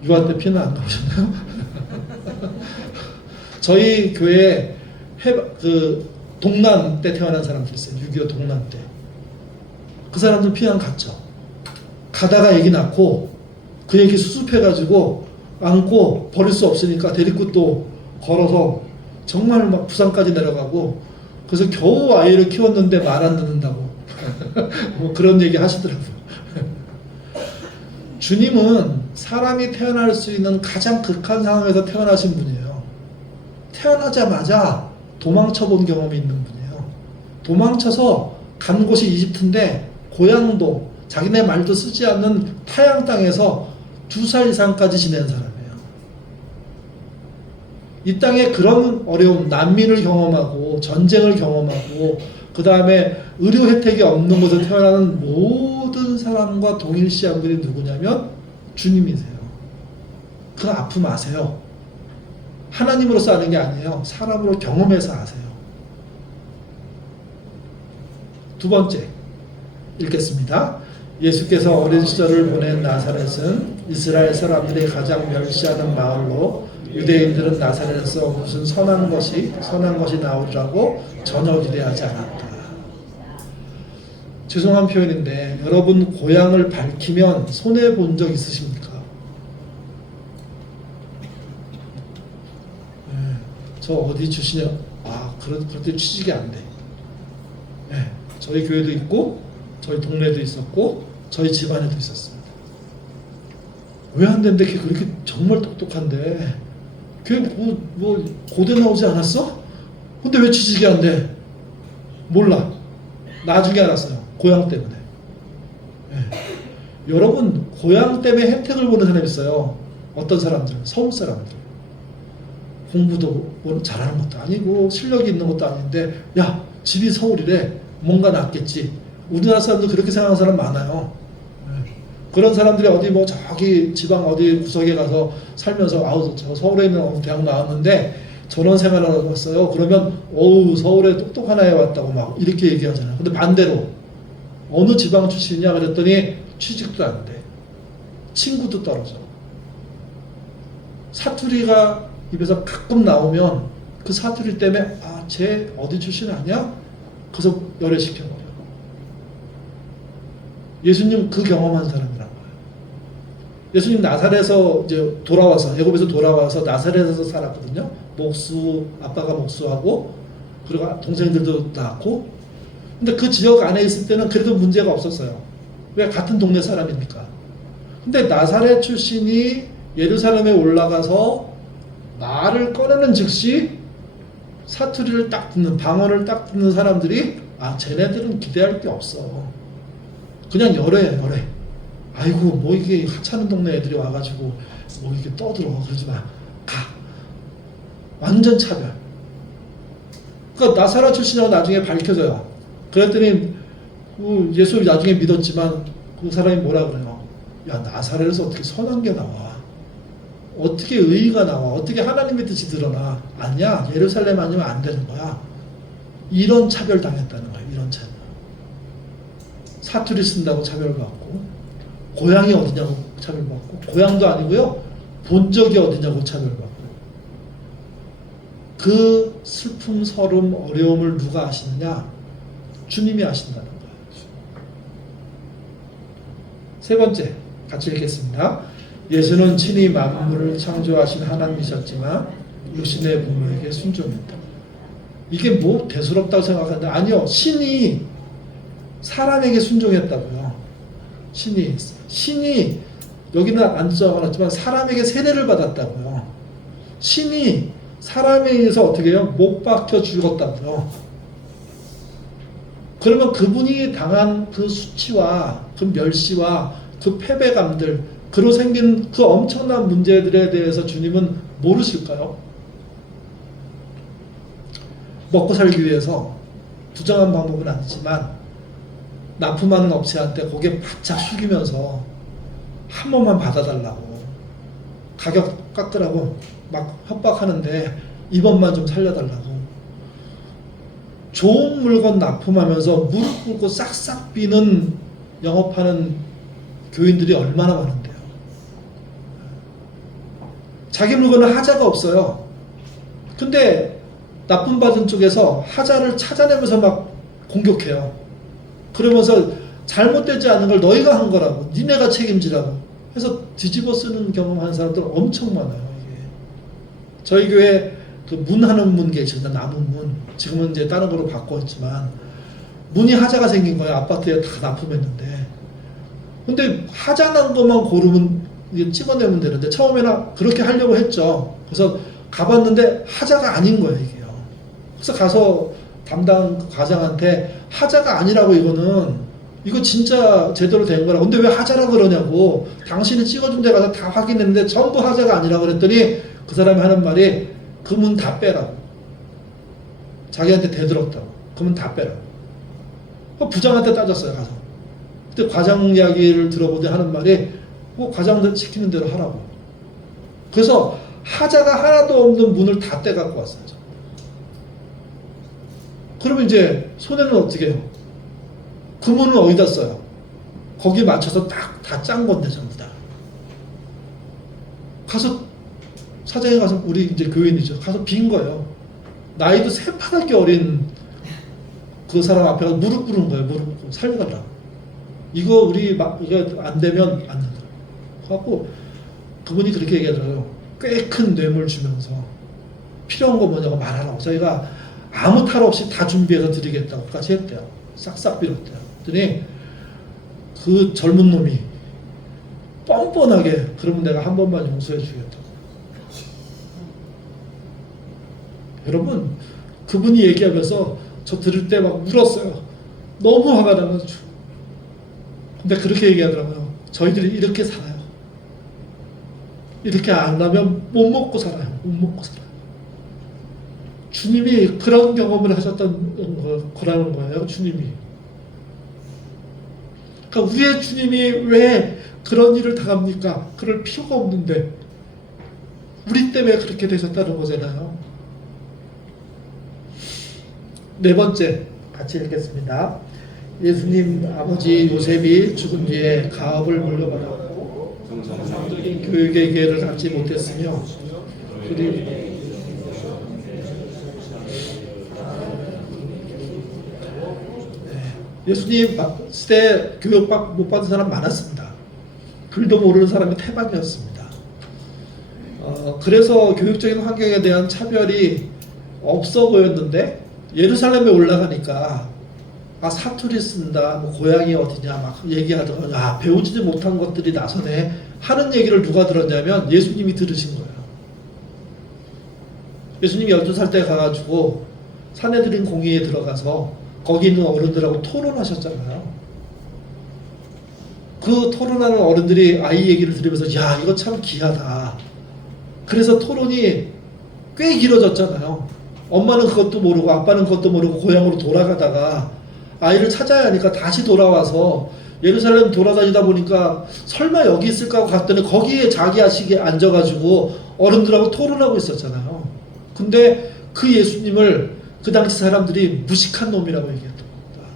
유아 때 피는 안 나오셨나요? 저희 교회 동란 때 태어난 사람들 있어요. 6.25 동란 때. 그 사람들 피난 갔죠. 가다가 아기 낳고 그 아기 수습해가지고 안고 버릴 수 없으니까 데리고 또 걸어서 정말 막 부산까지 내려가고 그래서 겨우 아이를 키웠는데 말 안 듣는다고 뭐 그런 얘기 하시더라고요. 주님은 사람이 태어날 수 있는 가장 극한 상황에서 태어나신 분이에요. 태어나자마자 도망쳐 본 경험이 있는 분이에요. 도망쳐서 간 곳이 이집트인데 고향도 자기네 말도 쓰지 않는 타양 땅에서 2살 이상까지 지낸 사람이에요. 이 땅에 그런 어려움, 난민을 경험하고 전쟁을 경험하고 그 다음에 의료 혜택이 없는 곳에 태어나는 모든 사람과 동일시한 분이 누구냐면 주님이세요. 그 아픔 아세요? 하나님으로서 아는 게 아니에요. 사람으로 경험해서 아세요. 두 번째 읽겠습니다. 예수께서 어린 시절을 보낸 나사렛은 이스라엘 사람들이 가장 멸시하는 마을로 유대인들은 나사렛에서 무슨 선한 것이 나오리라고 전혀 기대하지 않았다. 죄송한 표현인데 여러분 고향을 밝히면 손해 본 적 있으십니까? 네, 저 어디 출신이요? 그럴 취직이 안 돼. 네, 저희 교회도 있고 저희 동네도 있었고 저희 집안에도 있었습니다. 왜 안 된대? 걔 그렇게 정말 똑똑한데 걔 뭐 고대 나오지 않았어? 근데 왜 취직이 안 돼? 몰라. 나중에 알았어요. 고향 때문에. 네. 여러분 고향 때문에 혜택을 보는 사람이 있어요. 어떤 사람들? 서울 사람들. 공부도 뭐 잘하는 것도 아니고 실력이 있는 것도 아닌데 야 집이 서울이래. 뭔가 낫겠지. 우리나라 사람들 그렇게 생각하는 사람 많아요. 네. 그런 사람들이 어디 뭐 저기 지방 어디 구석에 가서 살면서 저 서울에 있는 어느 대학 나왔는데 전원 생활하러 왔어요. 그러면 서울에 똑똑한 아이 왔다고 막 이렇게 얘기하잖아요. 근데 반대로 어느 지방 출신이냐 그랬더니 취직도 안 돼. 친구도 떨어져. 사투리가 입에서 가끔 나오면 그 사투리 때문에 쟤 어디 출신 아니야? 그래서 열애시켜버려. 예수님 그 경험한 사람이란 거예요. 예수님 나사렛에서 이제 돌아와서 애굽에서 돌아와서 나사렛에서 살았거든요. 아빠가 목수하고 그리고 동생들도 낳고. 근데 그 지역 안에 있을 때는 그래도 문제가 없었어요. 왜? 같은 동네 사람이니까. 근데 나사렛 출신이 예루살렘에 올라가서 말을 꺼내는 즉시 사투리를 딱 듣는, 방언을 딱 듣는 사람들이 쟤네들은 기대할 게 없어. 그냥 열애. 아이고 뭐 이게 하찮은 동네 애들이 와가지고 뭐 이게 떠들어. 그러지 마. 가. 완전 차별. 그러니까 나사렛 출신이라고 나중에 밝혀져요. 그랬더니 예수 나중에 믿었지만 그 사람이 뭐라 그래요? 야 나사렛에서 어떻게 선한 게 나와? 어떻게 의의가 나와? 어떻게 하나님의 뜻이 드러나? 아니야. 예루살렘 아니면 안 되는 거야. 이런 차별 당했다는 거야. 이런 차별. 사투리 쓴다고 차별받고 고향이 어디냐고 차별받고 고향도 아니고요. 본 적이 어디냐고 차별받고 그 슬픔, 서름, 어려움을 누가 아시느냐? 주님이 아신다는 거예요. 세 번째 같이 읽겠습니다. 예수는 친히 만물을 창조하신 하나님이셨지만 육신의 부모에게 순종했다. 이게 뭐 대수롭다고 생각하는데 아니요. 신이 사람에게 순종했다고요. 신이 여기는 안 적어놨지만 사람에게 세례를 받았다고요. 신이 사람에 의해서 어떻게 해요? 못 박혀 죽었다고요. 그러면 그분이 당한 그 수치와 그 멸시와 그 패배감들, 그로 생긴 그 엄청난 문제들에 대해서 주님은 모르실까요? 먹고 살기 위해서 부정한 방법은 아니지만 납품하는 업체한테 고개 바짝 숙이면서 한 번만 받아달라고 가격 깎으라고 막 협박하는데 이번만 좀 살려달라고 좋은 물건 납품하면서 무릎 꿇고 싹싹 비는 영업하는 교인들이 얼마나 많은데요. 자기 물건은 하자가 없어요. 근데 나쁨 받은 쪽에서 하자를 찾아내면서 막 공격해요. 그러면서 잘못되지 않은 걸 너희가 한 거라고, 니네가 책임지라고 해서 뒤집어 쓰는 경험하는 사람들 엄청 많아요. 이게. 저희 교회 그 문하는 문 계시거든요. 나무 문. 지금은 이제 다른 거로 바꿨지만 문이 하자가 생긴 거예요. 아파트에 다 납품했는데. 근데 하자 난 것만 고르면 이게 찍어내면 되는데 처음에는 그렇게 하려고 했죠. 그래서 가봤는데 하자가 아닌 거예요, 이게요. 그래서 가서 담당 과장한테 하자가 아니라고 이거 진짜 제대로 된 거라고. 근데 왜 하자라 그러냐고. 당신이 찍어준 데 가서 다 확인했는데 전부 하자가 아니라고 그랬더니 그 사람이 하는 말이 그 문 다 빼라고. 자기한테 대들었다고. 그 문 다 빼라고. 부장한테 따졌어요, 가서. 그때 과장 이야기를 들어보더니 하는 말이 과장들 시키는 대로 하라고. 그래서 하자가 하나도 없는 문을 다 떼갖고 왔어요. 그러면 이제 손해는 어떻게 해요? 그 문은 어디다 써요? 거기 맞춰서 딱 다 짠 건데 전부 다. 가서 사장이 가서 우리 이제 교인이죠. 가서 빈 거예요. 나이도 새파랗게 어린 그 사람 앞에 가서 무릎 꿇은 거예요. 무릎 꿇고 살려달라고. 이거 안 되면 안 된다. 그래갖고 그분이 그렇게 얘기하더라고요. 꽤 큰 뇌물 주면서 필요한 거 뭐냐고 말하라고. 저희가 아무 탈 없이 다 준비해서 드리겠다고까지 했대요. 싹싹 빌었대요. 그랬더니 그 젊은 놈이 뻔뻔하게 그러면 내가 한 번만 용서해 주겠다고. 여러분, 그분이 얘기하면서 저 들을 때 막 울었어요. 너무 화가 나가지고. 근데 그렇게 얘기하더라고요. 저희들이 이렇게 살아요. 이렇게 안 하면 못 먹고 살아요. 못 먹고 살아요. 주님이 그런 경험을 하셨던 거라는 거예요. 주님이. 그러니까 우리의 주님이 왜 그런 일을 당합니까? 그럴 필요가 없는데 우리 때문에 그렇게 되셨다는 거잖아요. 네 번째 같이 읽겠습니다. 예수님 아버지 요셉이 죽은 뒤에 가업을 물려받았고 교육의 기회를 갖지 못했으며 예수님 시대 교육 못 받은 사람 많았습니다. 글도 모르는 사람이 태반이었습니다. 그래서 교육적인 환경에 대한 차별이 없어 보였는데 예루살렘에 올라가니까 사투리 쓴다, 뭐 고향이 어디냐 막 얘기하다가 배우지도 못한 것들이 나서네 하는 얘기를 누가 들었냐면 예수님이 들으신 거예요. 예수님이 12살 때 가가지고 산헤드린 공회에 들어가서 거기 있는 어른들하고 토론하셨잖아요. 그 토론하는 어른들이 아이 얘기를 들으면서 야 이거 참 귀하다. 그래서 토론이 꽤 길어졌잖아요. 엄마는 그것도 모르고 아빠는 그것도 모르고 고향으로 돌아가다가 아이를 찾아야 하니까 다시 돌아와서 예루살렘 돌아다니다 보니까 설마 여기 있을까 하고 갔더니 거기에 자기 아식에 앉아가지고 어른들하고 토론하고 있었잖아요. 근데 그 예수님을 그 당시 사람들이 무식한 놈이라고 얘기했던 겁니다.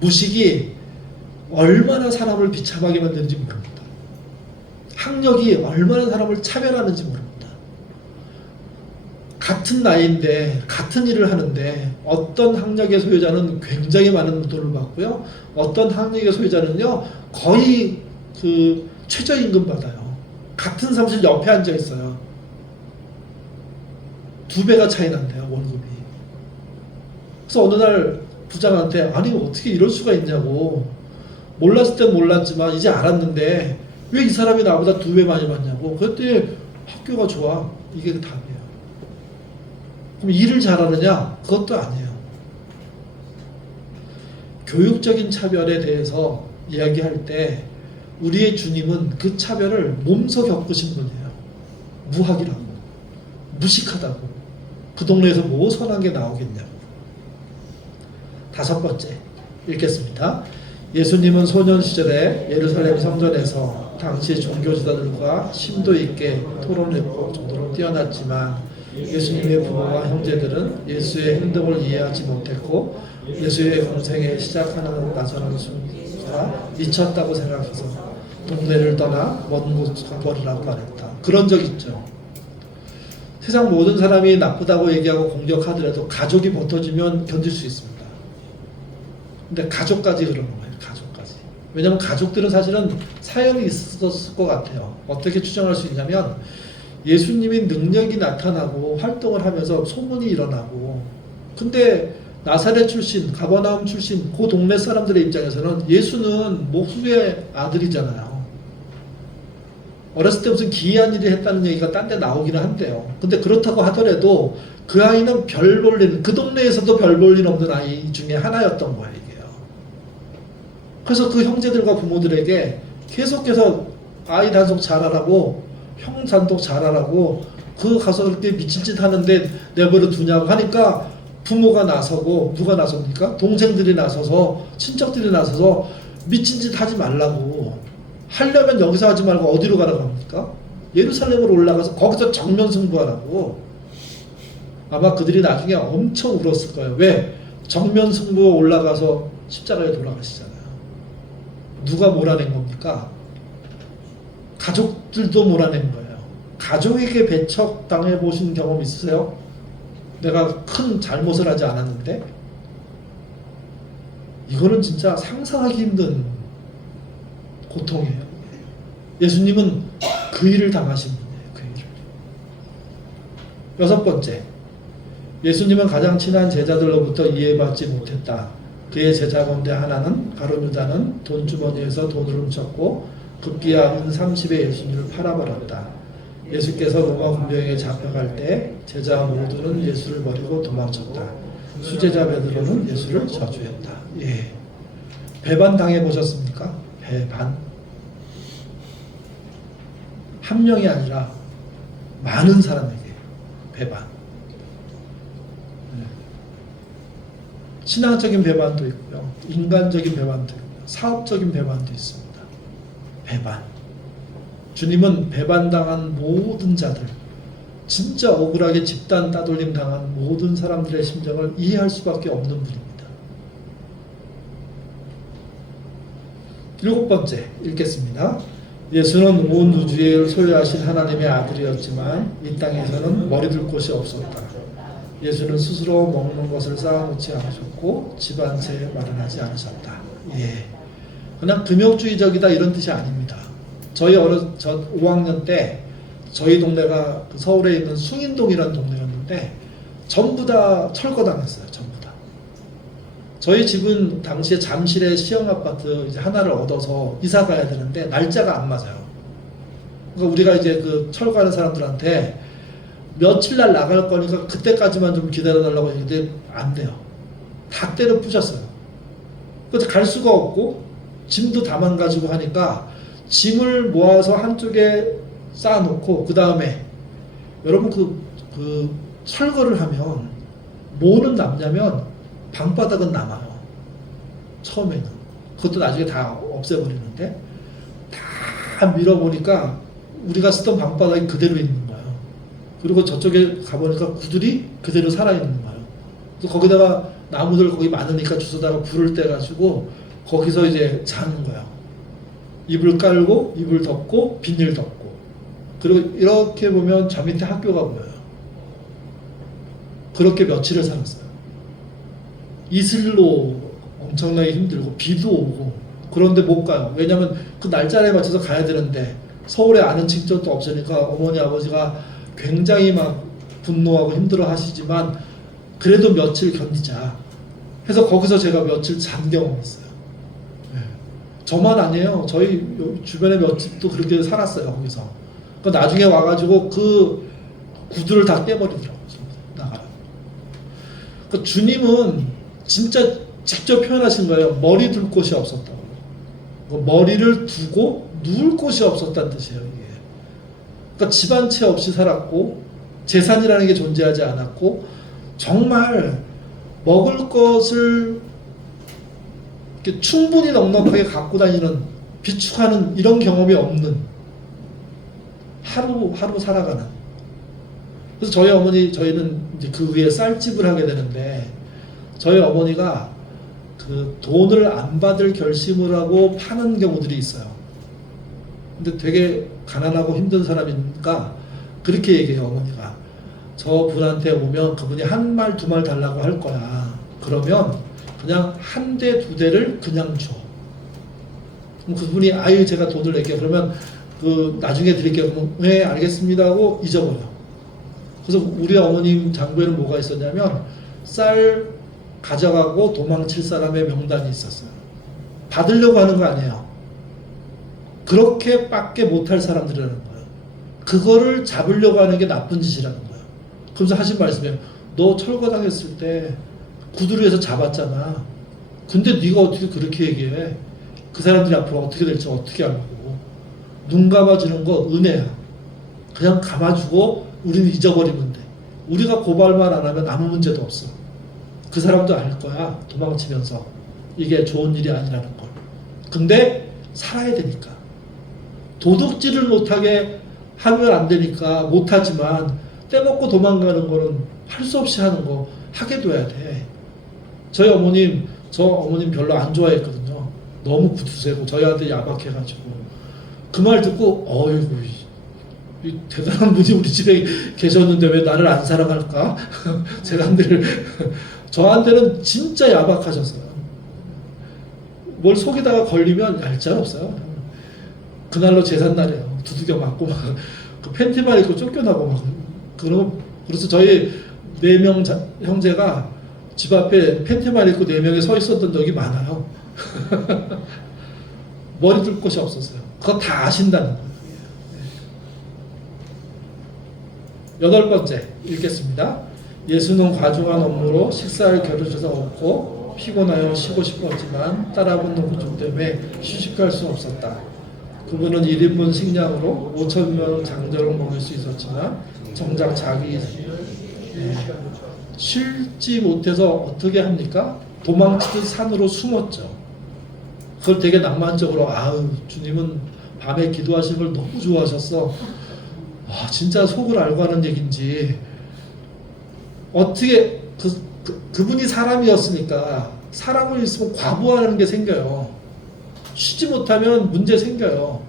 무식이 얼마나 사람을 비참하게 만드는지 모릅니다. 학력이 얼마나 사람을 차별하는지 모릅니다. 같은 나이인데 같은 일을 하는데 어떤 학력의 소유자는 굉장히 많은 돈을 받고요. 어떤 학력의 소유자는요 거의 그 최저임금 받아요. 같은 사무실 옆에 앉아 있어요. 2배가 차이 난대요, 월급이. 그래서 어느 날 부장한테 아니 어떻게 이럴 수가 있냐고. 몰랐을 땐 몰랐지만 이제 알았는데 왜 이 사람이 나보다 2배 많이 받냐고. 그랬더니 학교가 좋아. 이게 답이에요. 그럼 일을 잘하느냐? 그것도 아니에요. 교육적인 차별에 대해서 이야기할 때 우리의 주님은 그 차별을 몸소 겪으신 분이에요. 무학이라고, 무식하다고, 그 동네에서 뭐 선한 게 나오겠냐고. 5번째 읽겠습니다. 예수님은 소년 시절에 예루살렘 성전에서 당시 종교 지도자들과 심도 있게 토론했고 정도로 뛰어났지만 예수님의 부모와 형제들은 예수의 행동을 이해하지 못했고 예수의 공생에 시작하는 나사로는 순서가 미쳤다고 생각해서 동네를 떠나 먼 곳으로 가버리라고 말했다. 그런 적 있죠. 세상 모든 사람이 나쁘다고 얘기하고 공격하더라도 가족이 버텨주면 견딜 수 있습니다. 근데 가족까지 그러는 거예요. 가족까지. 왜냐하면 가족들은 사실은 사연이 있었을 것 같아요. 어떻게 추정할 수 있냐면 예수님이 능력이 나타나고 활동을 하면서 소문이 일어나고, 근데 나사렛 출신, 가버나움 출신 그 동네 사람들의 입장에서는 예수는 목수의 아들이잖아요. 어렸을 때 무슨 기이한 일이 했다는 얘기가 딴 데 나오기는 한데요. 근데 그렇다고 하더라도 그 아이는 별 볼 일, 그 동네에서도 별 볼 일 없는 아이 중에 하나였던 거예요, 이게요. 그래서 그 형제들과 부모들에게 계속해서 아이 단속 잘하라고, 형 단속 잘하라고, 그 가서 그렇게 미친 짓 하는데 내버려 두냐고 하니까 부모가 나서고, 누가 나섭니까? 동생들이 나서서, 친척들이 나서서 미친 짓 하지 말라고, 하려면 여기서 하지 말고 어디로 가라고 합니까? 예루살렘으로 올라가서 거기서 정면 승부하라고. 아마 그들이 나중에 엄청 울었을 거예요. 왜? 정면 승부에 올라가서 십자가에 돌아가시잖아요. 누가 몰아낸 겁니까? 가족들도 몰아낸 거예요. 가족에게 배척당해 보신 경험 있으세요? 내가 큰 잘못을 하지 않았는데? 이거는 진짜 상상하기 힘든 고통이에요. 예수님은 그 일을 당하신 분이에요. 그 일을. 여섯 번째, 예수님은 가장 친한 제자들로부터 이해받지 못했다. 그의 제자 가운데 하나는 가룟 유다는 돈주머니에서 돈을 훔쳤고 급기야 은 30에 예수님을 팔아버렸다. 예수께서 로마 군병에게 잡혀갈 때 제자 모두는 예수를 버리고 도망쳤다. 수제자 베드로는 예수를 저주했다. 예. 배반 당해 보셨습니까? 배반. 한 명이 아니라 많은 사람에게 배반. 신앙적인 배반도 있고요. 인간적인 배반도 있고요. 사업적인 배반도 있습니다. 배반. 주님은 배반당한 모든 자들, 진짜 억울하게 집단 따돌림 당한 모든 사람들의 심정을 이해할 수밖에 없는 분입니다. 일곱 번째 읽겠습니다. 예수는 온 우주를 소유하신 하나님의 아들이었지만 이 땅에서는 머리둘 곳이 없었다. 예수는 스스로 먹는 것을 쌓아놓지 않으셨고 집안채 마련하지 않으셨다. 예. 그냥 금욕주의적이다 이런 뜻이 아닙니다. 저 5학년 때 저희 동네가 서울에 있는 숭인동이라는 동네였는데 전부 다 철거당했어요. 전부 다. 저희 집은 당시에 잠실에 시형 아파트 이제 하나를 얻어서 이사 가야 되는데 날짜가 안 맞아요. 그러니까 우리가 이제 그 철거하는 사람들한테 며칠 날 나갈 거니까 그때까지만 좀 기다려달라고 했는데 안 돼요. 다 때려 부셨어요. 그래서 갈 수가 없고 짐도 다 망가지고 하니까 짐을 모아서 한쪽에 쌓아놓고 그 다음에 여러분 그 철거를 하면 뭐는 남냐면 방바닥은 남아요. 처음에는. 그것도 나중에 다 없애버리는데 다 밀어보니까 우리가 쓰던 방바닥이 그대로 있는 거예요. 그리고 저쪽에 가보니까 구들이 그대로 살아있는 거예요. 그래서 거기다가 나무들 거기 많으니까 주워다가 불을 떼가지고 거기서 이제 자는 거예요. 이불 깔고 이불 덮고 비닐 덮고 그리고 이렇게 보면 저 밑에 학교가 보여요. 그렇게 며칠을 살았어요. 이슬로 엄청나게 힘들고 비도 오고 그런데 못 가요. 왜냐면 그 날짜에 맞춰서 가야 되는데 서울에 아는 친척도 없으니까 어머니 아버지가 굉장히 막 분노하고 힘들어 하시지만 그래도 며칠 견디자 해서 거기서 제가 며칠 잔 경험이 있어요. 네. 저만 아니에요. 저희 주변에 몇 집도 그렇게 살았어요. 거기서. 그러니까 나중에 와가지고 그 구두를 다 깨버리더라고요. 나가요. 그러니까 주님은 진짜 직접 표현하신 거예요. 머리 둘 곳이 없었다고. 머리를 두고 누울 곳이 없었다는 뜻이에요. 이게. 그러니까 집안채 없이 살았고 재산이라는 게 존재하지 않았고 정말 먹을 것을 이렇게 충분히 넉넉하게 갖고 다니는 비축하는 이런 경험이 없는 하루 살아가는 그래서 저희는 이제 그 위에 쌀집을 하게 되는데 저희 어머니가 그 돈을 안 받을 결심을 하고 파는 경우들이 있어요. 근데 되게 가난하고 힘든 사람이니까 그렇게 얘기해요. 어머니가 저 분한테 오면 그분이 한 말 두 말 달라고 할 거야. 그러면 그냥 한 대 두 대를 그냥 줘. 그럼 그분이 아유 제가 돈을 낼게요. 그러면 그 나중에 드릴게요. 그러면 네 알겠습니다 하고 잊어버려. 그래서 우리 어머님 장부에는 뭐가 있었냐면 쌀 가져가고 도망칠 사람의 명단이 있었어요. 받으려고 하는 거 아니에요. 그렇게밖에 못할 사람들이라는 거예요. 그거를 잡으려고 하는 게 나쁜 짓이라는 거예요. 그러면서 하신 말씀이에요. 너 철거당했을 때 구두로해서 잡았잖아. 근데 네가 어떻게 그렇게 얘기해? 그 사람들이 앞으로 어떻게 될지 어떻게 알고. 눈 감아주는 거 은혜야. 그냥 감아주고 우리는 잊어버리면 돼. 우리가 고발만 안 하면 아무 문제도 없어. 그 사람도 알 거야. 도망치면서 이게 좋은 일이 아니라는 걸. 근데 살아야 되니까. 도둑질을 못하게 하면 안 되니까 못하지만 떼먹고 도망가는 거는 할 수 없이 하는 거 하게 둬야 돼. 저 어머님 별로 안 좋아했거든요. 너무 구두쇠고 저희한테 야박해가지고 그 말 듣고 어이구 이 대단한 분이 우리 집에 계셨는데 왜 나를 안 사랑할까? 제가 늘 저한테는 진짜 야박하셨어요. 뭘 속에다가 걸리면 얄짤없어요. 그날로 제삿날이에요. 두들겨 맞고 막 그 팬티만 입고 쫓겨나고 막 그래서 저희 4명 형제가 집 앞에 팬티만 입고 4명이 서 있었던 적이 많아요. 머리 둘 곳이 없었어요. 그거 다 아신다는 거예요. 8번째 읽겠습니다. 예수는 과중한 업무로 식사할 겨를조차 없고 피곤하여 쉬고 싶었지만 따라붙는 구중 때문에 휴식할 수 없었다. 그분은 1인분 식량으로 5,000명 장저를 먹을 수 있었지만 정작 자기 쉴지 못해서 어떻게 합니까? 도망치듯 산으로 숨었죠. 그걸 되게 낭만적으로 아유 주님은 밤에 기도하시는 걸 너무 좋아하셨어. 와 진짜 속을 알고 하는 얘기인지 어떻게 그분이 사람이었으니까 사람을 있으면 과부하는 게 생겨요. 쉬지 못하면 문제 생겨요.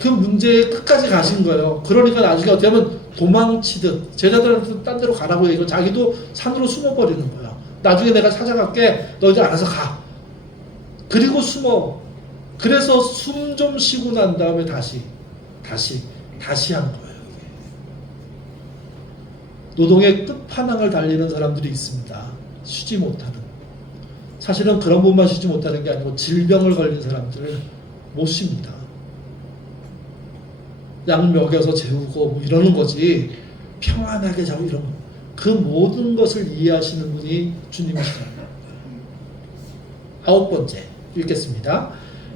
그 문제에 끝까지 가신 거예요. 그러니까 나중에 어떻게 하면 도망치듯 제자들한테 딴 데로 가라고 얘기하고 자기도 산으로 숨어버리는 거예요. 나중에 내가 찾아갈게. 너희들 알아서 가. 그리고 숨어. 그래서 숨 좀 쉬고 난 다음에 다시 한 거예요. 노동의 끝판왕을 달리는 사람들이 있습니다. 쉬지 못하는. 사실은 그런 분만 쉬지 못하는 게 아니고 질병을 걸린 사람들을 못 쉽니다. 약 먹여서 재우고 뭐 이러는 거지 평안하게 자고 이런 그 모든 것을 이해하시는 분이 주님이시다. 9번째 읽겠습니다.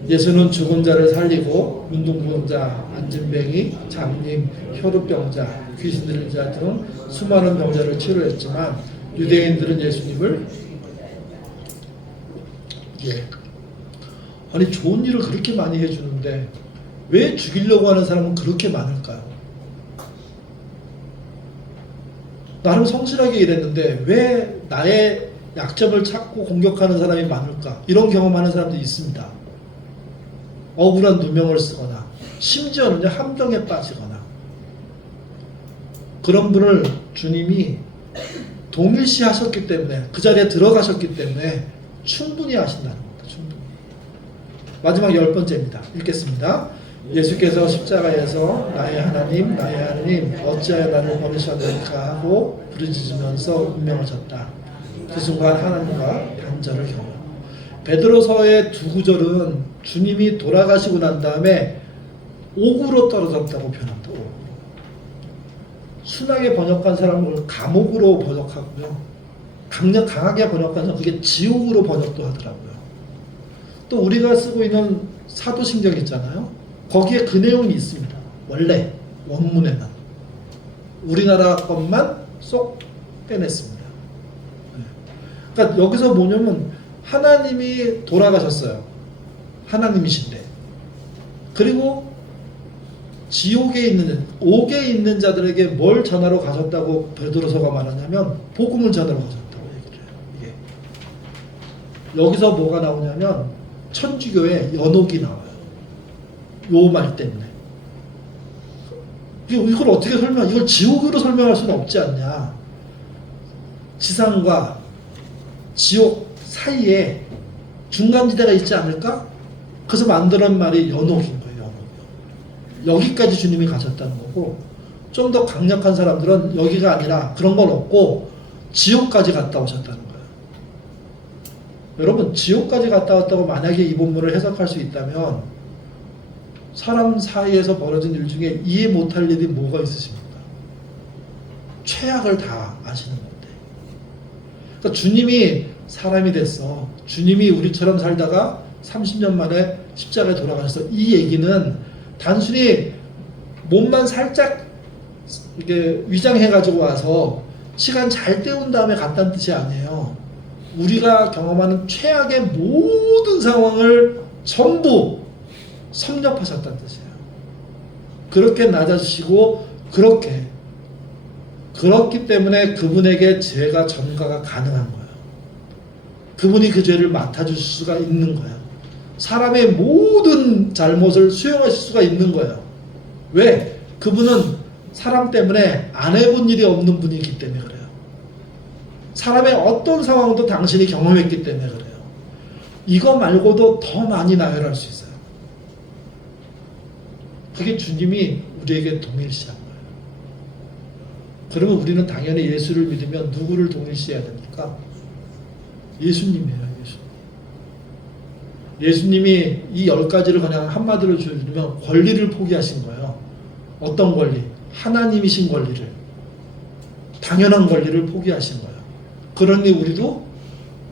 예수는 죽은 자를 살리고 문둥병자, 안진뱅이, 장님, 혈우병자, 귀신 들린 자 등 수많은 병자를 치료했지만 유대인들은 예수님을 아니 좋은 일을 그렇게 많이 해주는데 왜 죽이려고 하는 사람은 그렇게 많을까요? 나름 성실하게 일했는데 왜 나의 약점을 찾고 공격하는 사람이 많을까? 이런 경험하는 사람들이 있습니다. 억울한 누명을 쓰거나 심지어는 함정에 빠지거나 그런 분을 주님이 동일시하셨기 때문에 그 자리에 들어가셨기 때문에 충분히 하신다는 겁니다. 충분히. 마지막 10번째입니다. 읽겠습니다. 예수께서 십자가에서 나의 하나님 어찌하여 나를 버리셨느니까 하고 부르짖으면서 운명하셨다. 그 순간 하나님과 단절을 경험. 베드로서의 두 구절은 주님이 돌아가시고 난 다음에 옥으로 떨어졌다고 표현합니다. 순하게 번역한 사람을 감옥으로 번역하고요. 강하게 번역한 사람은 그게 지옥으로 번역도 하더라고요. 또 우리가 쓰고 있는 사도신경 있잖아요. 거기에 그 내용이 있습니다. 원래 원문에는 우리나라 것만 쏙 빼냈습니다. 그러니까 여기서 뭐냐면 하나님이 돌아가셨어요. 하나님이신데 그리고 지옥에 있는 옥에 있는 자들에게 뭘 전하러 가셨다고 베드로서가 말하냐면 복음을 전하러 가셨다고 얘기를 해요. 이게 여기서 뭐가 나오냐면 천주교의 연옥이 나와요. 요 말 때문에. 이걸 어떻게 이걸 지옥으로 설명할 수는 없지 않냐. 지상과 지옥 사이에 중간지대가 있지 않을까? 그래서 만들었던 말이 연옥인 거예요. 여기까지 주님이 가셨다는 거고, 좀 더 강력한 사람들은 여기가 아니라 그런 건 없고 지옥까지 갔다 오셨다는 거예요. 여러분, 지옥까지 갔다 왔다고 만약에 이 본문을 해석할 수 있다면 사람 사이에서 벌어진 일 중에 이해 못할 일이 뭐가 있으십니까? 최악을 다 아시는 건데. 그러니까 주님이 사람이 됐어. 주님이 우리처럼 살다가 30년 만에 십자가에 돌아가셨어. 이 얘기는 단순히 몸만 살짝 이렇게 위장해가지고 와서 시간 잘 때운 다음에 갔다는 뜻이 아니에요. 우리가 경험하는 최악의 모든 상황을 전부 섭렵하셨다는 뜻이에요. 그렇게 낮아지시고 그렇기 때문에 그분에게 죄가 전가가 가능한 거예요. 그분이 그 죄를 맡아주실 수가 있는 거예요. 사람의 모든 잘못을 수용하실 수가 있는 거예요. 왜? 그분은 사람 때문에 안 해본 일이 없는 분이기 때문에 그래요. 사람의 어떤 상황도 당신이 경험했기 때문에 그래요. 이거 말고도 더 많이 나열할 수 있어요. 그게 주님이 우리에게 동일시한 거예요. 그러면 우리는 당연히 예수를 믿으면 누구를 동일시해야 됩니까? 예수님이에요. 예수님이 이 10가지를 그냥 한마디로 줄이면 권리를 포기하신 거예요. 어떤 권리? 하나님이신 권리를, 당연한 권리를 포기하신 거예요. 그러니 우리도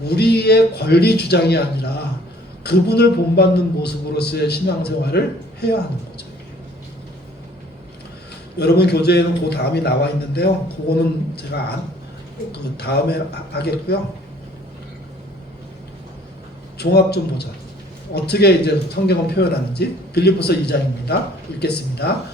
우리의 권리 주장이 아니라 그분을 본받는 모습으로서의 신앙생활을 해야 하는 거죠. 여러분 교재에는 그 다음이 나와 있는데요. 그거는 제가 그 다음에 하겠고요. 종합 좀 보자. 어떻게 이제 성경은 표현하는지. 빌립보서 2장입니다. 읽겠습니다.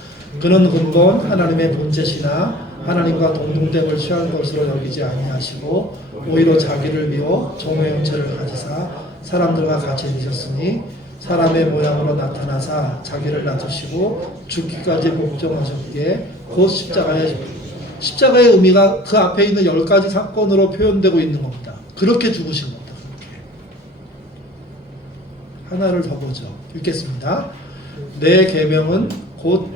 그는 근본 하나님의 본체시나 하나님과 동등됨을 취한 것으로 여기지 아니하시고 오히려 자기를 비워 종의 형체를 가지사 사람들과 같이 계셨으니 사람의 모양으로 나타나사 자기를 낮추시고 죽기까지 복종하셨기에 곧 십자가의 의미가 그 앞에 있는 10가지 사건으로 표현되고 있는 겁니다. 그렇게 죽으신 겁니다. 하나를 더 보죠. 읽겠습니다. 내 계명은 곧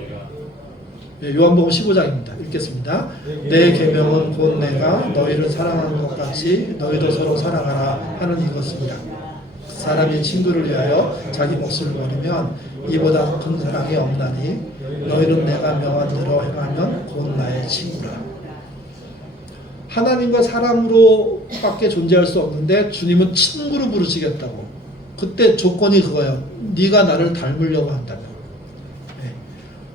요한복음 15장입니다. 읽겠습니다. 내 계명은 곧 내가 너희를 사랑하는 것 같이 너희도 서로 사랑하라 하는 이것입니다. 사람이 친구를 위하여 자기 몫을 버리면 이보다 큰 사랑이 없나니 너희는 내가 명한 대로 행하면 곧 나의 친구라. 하나님과 사람으로밖에 존재할 수 없는데 주님은 친구로 부르시겠다고. 그때 조건이 그거예요. 네가 나를 닮으려고 한다면. 네.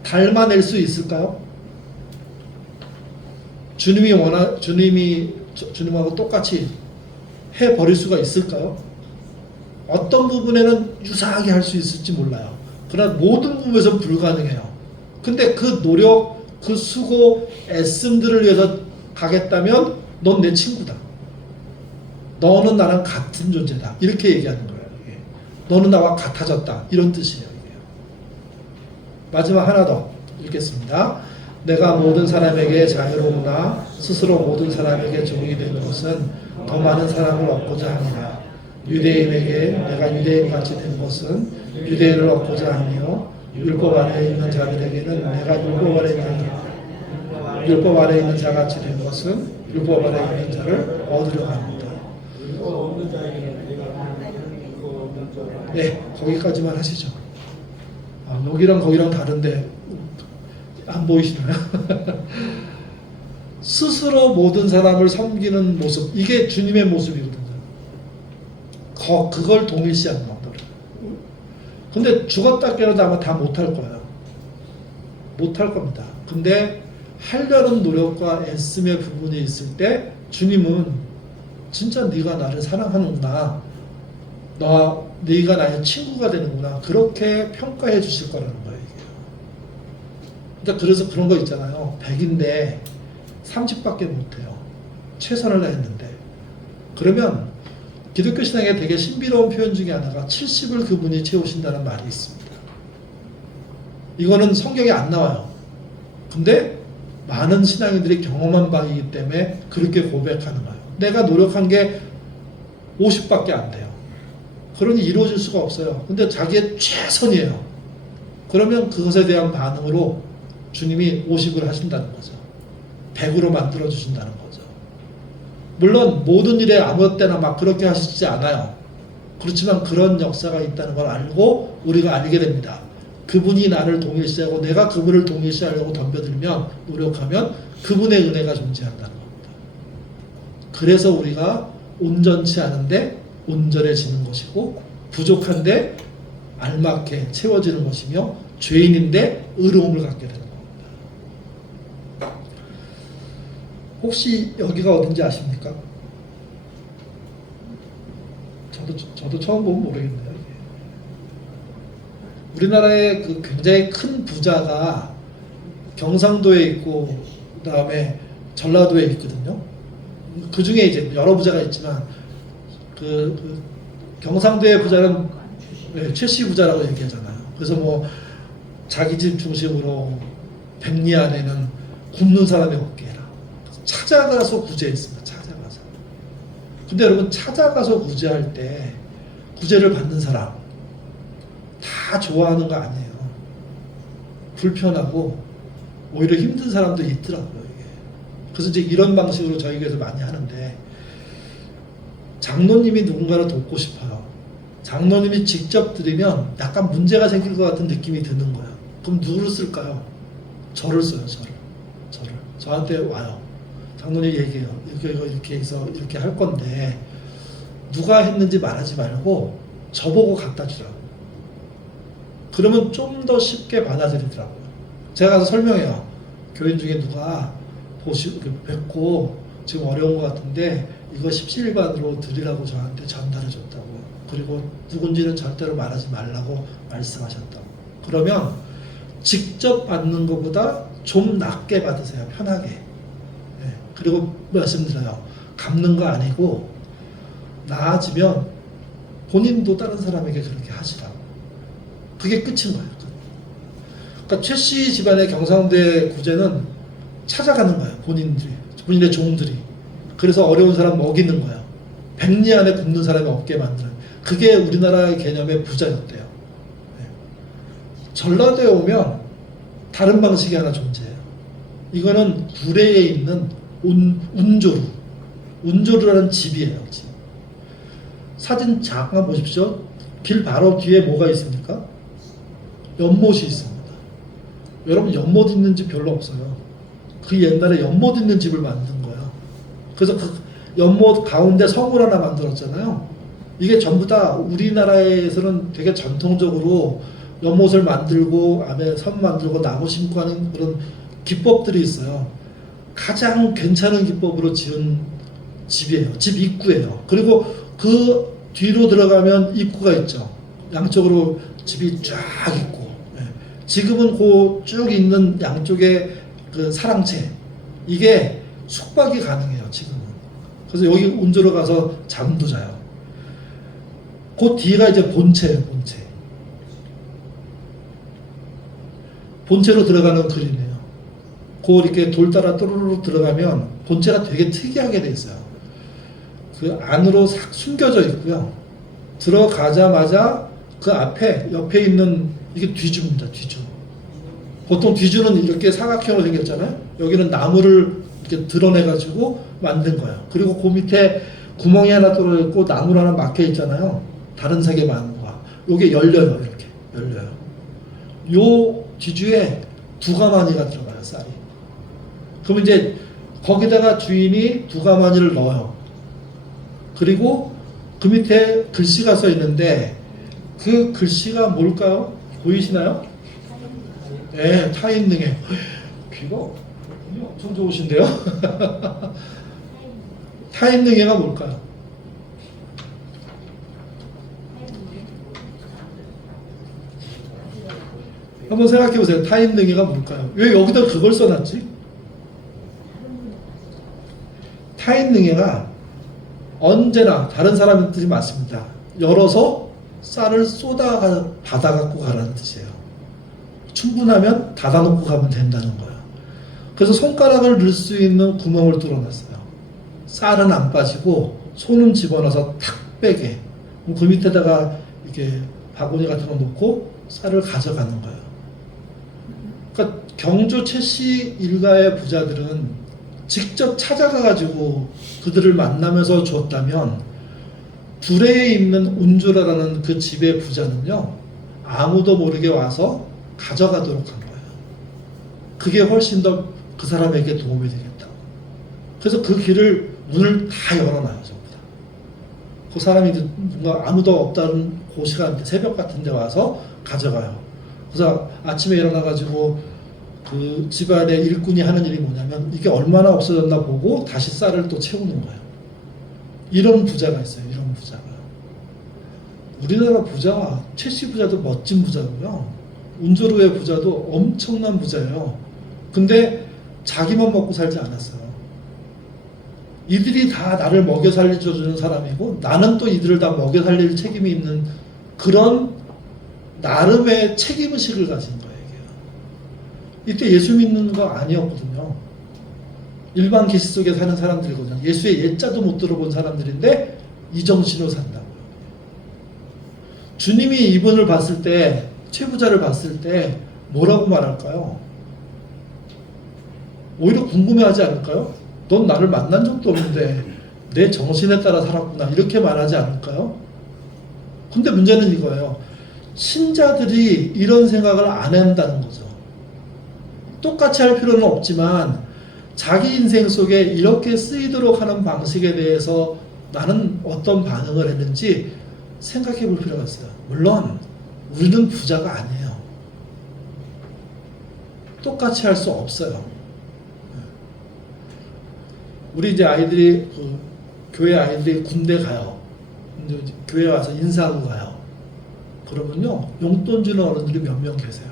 닮아낼 수 있을까요? 주님하고 똑같이 해버릴 수가 있을까요? 어떤 부분에는 유사하게 할 수 있을지 몰라요. 그러나 모든 부분에서 불가능해요. 근데 그 노력, 그 수고, 애씀들을 위해서 가겠다면 넌 내 친구다. 너는 나랑 같은 존재다. 이렇게 얘기하는 거예요. 너는 나와 같아졌다. 이런 뜻이에요. 마지막 하나 더 읽겠습니다. 내가 모든 사람에게 자유로우나 스스로 모든 사람에게 종이 된 것은 더 많은 사랑을 얻고자 하니라. 유대인에게 내가 유대인같이 된 것은 유대인을 얻고자 하며 율법 아래에 있는 자들에게는 내가 율법 아래에 있는 자같이 된 것은 율법 아래에 있는 자를 얻으려 합니다. 네, 거기까지만 하시죠. 여기랑 거기랑 다른데 안 보이시나요? 스스로 모든 사람을 섬기는 모습, 이게 주님의 모습이거든요. 그걸 동일시하는 겁니다. 근데 죽었다 깨어나도 아마 다 못할 거예요. 못할 겁니다. 근데 하려는 노력과 애씀의 부분이 있을 때 주님은 진짜 네가 나를 사랑하는구나, 네가 나의 친구가 되는구나, 그렇게 평가해 주실 거라는 거예요. 그러니까 그래서 그런 거 있잖아요. 100인데 30밖에 못해요. 최선을 다했는데. 그러면 기독교 신앙에 되게 신비로운 표현 중에 하나가 70을 그분이 채우신다는 말이 있습니다. 이거는 성경에 안 나와요. 근데 많은 신앙인들이 경험한 바이기 때문에 그렇게 고백하는 거예요. 내가 노력한 게 50밖에 안 돼요. 그러니 이루어질 수가 없어요. 근데 자기의 최선이에요. 그러면 그것에 대한 반응으로 주님이 50을 하신다는 거죠. 100으로 만들어 주신다는 거죠. 물론 모든 일에 아무 때나 막 그렇게 하시지 않아요. 그렇지만 그런 역사가 있다는 걸 알고 우리가 알게 됩니다. 그분이 나를 동일시하고 내가 그분을 동일시하려고 덤벼들면 노력하면 그분의 은혜가 존재한다는 겁니다. 그래서 우리가 온전치 않은데 온전해지는 것이고 부족한데 알맞게 채워지는 것이며 죄인인데 의로움을 갖게 되는 겁니다. 혹시 여기가 어딘지 아십니까? 저도 처음 보면 모르겠네요. 우리나라의 그 굉장히 큰 부자가 경상도에 있고 그다음에 전라도에 있거든요. 그 중에 이제 여러 부자가 있지만 그 경상도의 부자는 최씨 부자라고 얘기하잖아요. 그래서 뭐 자기 집 중심으로 백리 안에는 굶는 사람이 없게 해라. 찾아가서 구제했습니다. 찾아가서. 근데 여러분 찾아가서 구제할 때 구제를 받는 사람 다 좋아하는 거 아니에요. 불편하고 오히려 힘든 사람도 있더라고요. 이게. 그래서 이제 이런 방식으로 저희 교회에서 많이 하는데 장로님이 누군가를 돕고 싶어요. 장로님이 직접 드리면 약간 문제가 생길 것 같은 느낌이 드는 거예요. 그럼 누구를 쓸까요? 저를 써요. 저를. 저한테 와요. 장로님 얘기해요. 이렇게 해서 이렇게 할 건데 누가 했는지 말하지 말고 저보고 갖다 주라고. 그러면 좀 더 쉽게 받아들이더라고요. 제가 가서 설명해요. 교인 중에 누가 뵙고 지금 어려운 것 같은데 이거 십시일반으로 드리라고 저한테 전달해 줬다고. 그리고 누군지는 절대로 말하지 말라고 말씀하셨다고. 그러면 직접 받는 것보다 좀 낮게 받으세요. 편하게. 네. 그리고 말씀드려요. 갚는 거 아니고 나아지면 본인도 다른 사람에게 그렇게 하시라고. 그게 끝인 거예요. 그러니까 최씨 집안의 경상대 구제는 찾아가는 거예요. 본인의 종들이. 그래서 어려운 사람 먹이는 거예요. 백리 안에 굶는 사람이 없게 만드는. 그게 우리나라의 개념의 부자였대요. 네. 전라도에 오면 다른 방식이 하나 존재해요. 이거는 구례에 있는 운조루라는 집이에요. 집. 사진 잠깐 보십시오. 길 바로 뒤에 뭐가 있습니까? 연못이 있습니다. 여러분 연못 있는 집 별로 없어요. 그 옛날에 연못 있는 집을 만든 거예요. 그래서 그 연못 가운데 성을 하나 만들었잖아요. 이게 전부 다 우리나라에서는 되게 전통적으로 연못을 만들고 안에 섬 만들고 나무 심고 하는 그런 기법들이 있어요. 가장 괜찮은 기법으로 지은 집이에요. 집 입구예요. 그리고 그 뒤로 들어가면 입구가 있죠. 양쪽으로 집이 쫙 있고. 지금은 그 쭉 있는 양쪽에 그 사랑채 이게 숙박이 가능해요. 지금은. 그래서 여기 운조로 가서 잠도 자요. 그 뒤가 이제 본체예요. 본체로 들어가는 그림이에요. 그 이렇게 돌 따라 또르르 들어가면 본체가 되게 특이하게 돼 있어요. 그 안으로 싹 숨겨져 있고요. 들어가자마자 그 옆에 있는 이게 뒤주입니다. 뒤주. 보통 뒤주는 이렇게 사각형으로 생겼잖아요. 여기는 나무를 이렇게 드러내가지고 만든 거예요. 그리고 그 밑에 구멍이 하나 뚫어 있고 나무로 하나 막혀 있잖아요. 다른 색의 나무가. 요게 열려요. 이렇게 열려요. 요 뒤주에 두가마니가 들어가요. 쌀이. 그럼 이제 거기다가 주인이 두가마니를 넣어요. 그리고 그 밑에 글씨가 써 있는데 그 글씨가 뭘까요? 보이시나요? 네, 타인능에. 귀가 엄청 좋으신데요? 타인능에가 뭘까요? 한번 생각해 보세요. 타인 능애가 뭘까요? 왜 여기다 그걸 써놨지? 타인 능애가 언제나 다른 사람의 뜻이 맞습니다. 열어서 쌀을 받아 갖고 가라는 뜻이에요. 충분하면 닫아놓고 가면 된다는 거예요. 그래서 손가락을 넣을 수 있는 구멍을 뚫어놨어요. 쌀은 안 빠지고 손은 집어넣어서 탁 빼게. 그 밑에다가 이렇게 바구니 같은 거 놓고 쌀을 가져가는 거예요. 그러니까 경주 최씨 일가의 부자들은 직접 찾아가가지고 그들을 만나면서 줬다면 두레에 있는 운주라라는 그 집의 부자는요, 아무도 모르게 와서 가져가도록 한 거예요. 그게 훨씬 더 그 사람에게 도움이 되겠다고. 그래서 그 길을 문을 다 열어놔요, 전부 다. 그 사람이 뭔가 아무도 없다는 그 시간 새벽 같은 데 와서 가져가요. 그래서 아침에 일어나가지고 그 집안의 일꾼이 하는 일이 뭐냐면 이게 얼마나 없어졌나 보고 다시 쌀을 또 채우는 거예요. 이런 부자가 있어요. 이런 부자가. 우리나라 부자, 최씨 부자도 멋진 부자고요. 운조루의 부자도 엄청난 부자예요. 근데 자기만 먹고 살지 않았어요. 이들이 다 나를 먹여 살려주는 사람이고 나는 또 이들을 다 먹여 살릴 책임이 있는 그런 나름의 책임의식을 가진 거예요. 이때 예수 믿는 거 아니었거든요. 일반 계시 속에 사는 사람들이거든요. 예수의 예자도 못 들어본 사람들인데 이 정신으로 산다고요. 주님이 이분을 봤을 때, 최부자를 봤을 때 뭐라고 말할까요? 오히려 궁금해하지 않을까요? 넌 나를 만난 적도 없는데 내 정신에 따라 살았구나 이렇게 말하지 않을까요? 근데 문제는 이거예요. 신자들이 이런 생각을 안 한다는 거죠. 똑같이 할 필요는 없지만 자기 인생 속에 이렇게 쓰이도록 하는 방식에 대해서 나는 어떤 반응을 했는지 생각해 볼 필요가 있어요. 물론 우리는 부자가 아니에요. 똑같이 할 수 없어요. 우리 이제 아이들이 교회 아이들이 군대 가요. 이제 교회 와서 인사하고 가요. 그러면요 용돈 주는 어른들이 몇 명 계세요.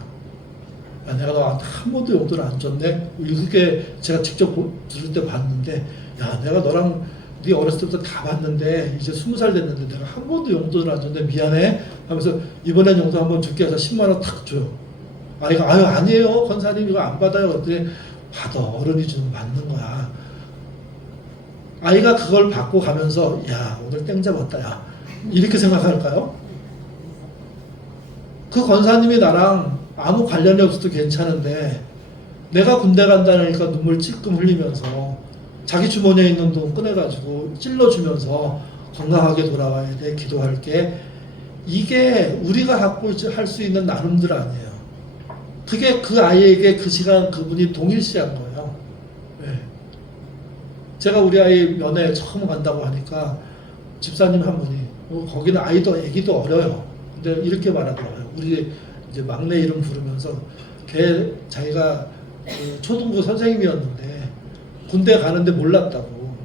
야, 내가 너한테 한 번도 용돈을 안 줬네. 이렇게 제가 직접 들을 때 봤는데, 야 내가 너랑 네 어렸을 때부터 다 봤는데 이제 20살 됐는데 내가 한 번도 용돈을 안 줬는데 미안해 하면서 이번엔 용돈 한번 줄게 해서 10만 원 탁 줘요. 아이가 아유 아니에요 권사님 이거 안 받아요. 그랬더니 받아. 어른이 주는 거 받는 거야. 아이가 그걸 받고 가면서 야 오늘 땡 잡았다 야 이렇게 생각할까요? 그 권사님이 나랑 아무 관련이 없어도 괜찮은데 내가 군대 간다니까 눈물 찔끔 흘리면서 자기 주머니에 있는 돈 꺼내가지고 찔러주면서 건강하게 돌아와야 돼 기도할게. 이게 우리가 갖고 할 수 있는 나름들 아니에요. 그게 그 아이에게 그 시간 그분이 동일시한 거예요. 네. 제가 우리 아이 면회 처음 간다고 하니까 집사님 한 분이 거기는 아이도 애기도 어려요. 근데 이렇게 말하더라고요. 우리 이제 막내 이름 부르면서 걔 자기가 그 초등부 선생님이었는데 군대 가는데 몰랐다고.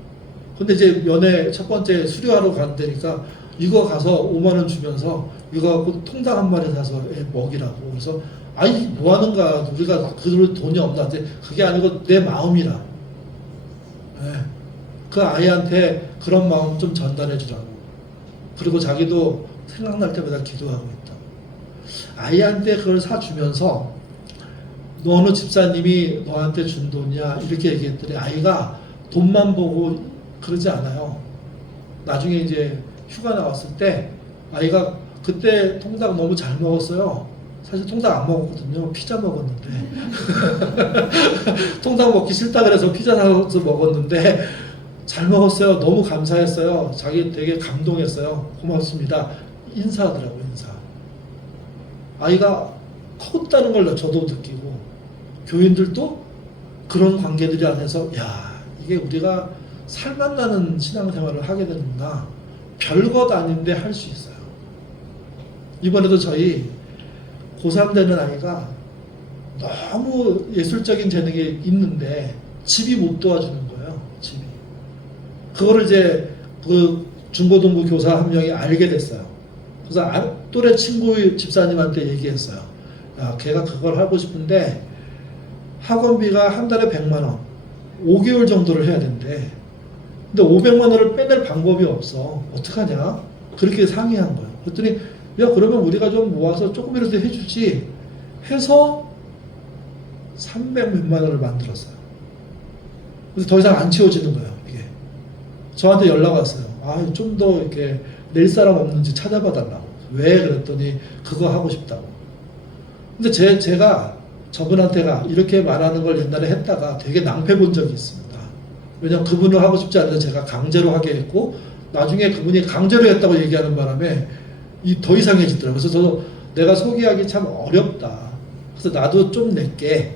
근데 이제 면회 첫 번째 수료하러 간다니까 이거 가서 5만 원 주면서 이거 갖고 통닭 한 마리 사서 애 먹이라고. 그래서 아이 뭐 하는가 우리가 그 돈이 없나. 근데 그게 아니고 내 마음이라. 네. 그 아이한테 그런 마음 좀 전달해 주라고. 그리고 자기도 생각날 때마다 기도하고 있다. 아이한테 그걸 사주면서 너 어느 집사님이 너한테 준 돈이야 이렇게 얘기했더니 아이가 돈만 보고 그러지 않아요. 나중에 이제 휴가 나왔을 때 아이가 그때 통닭 너무 잘 먹었어요. 사실 통닭 안 먹었거든요. 피자 먹었는데 통닭 먹기 싫다 그래서 피자 사서 먹었는데 잘 먹었어요. 너무 감사했어요. 자기 되게 감동했어요. 고맙습니다. 인사하더라고요. 인사. 아이가 컸다는 걸 저도 느끼고 교인들도 그런 관계들이 안에서 야 이게 우리가 살맛나는 신앙생활을 하게 되는구나. 별것 아닌데 할 수 있어요. 이번에도 저희 고3 되는 아이가 너무 예술적인 재능이 있는데 집이 못 도와주는 거예요. 집이. 그거를 이제 그 중고등부 교사 한 명이 알게 됐어요. 그래서 또래 친구 집사님한테 얘기했어요. 야, 걔가 그걸 하고 싶은데 학원비가 한 달에 100만 원, 5개월 정도를 해야 된대. 근데 500만 원을 빼낼 방법이 없어. 어떡하냐? 그렇게 상의한 거예요. 그랬더니 야, 그러면 우리가 좀 모아서 조금이라도 해주지 해서 300 몇만 원을 만들었어요. 그래서 더 이상 안 채워지는 거예요, 이게. 저한테 연락 왔어요. 아, 좀 더 이렇게 낼 사람 없는지 찾아봐 달라고. 왜? 그랬더니 그거 하고 싶다고. 근데 제가 저분한테가 이렇게 말하는 걸 옛날에 했다가 되게 낭패 본 적이 있습니다. 왜냐면 그분은 하고 싶지 않은데 제가 강제로 하게 했고, 나중에 그분이 강제로 했다고 얘기하는 바람에 더 이상해지더라고요. 그래서 저도 내가 소개하기 참 어렵다. 그래서 나도 좀 낼게.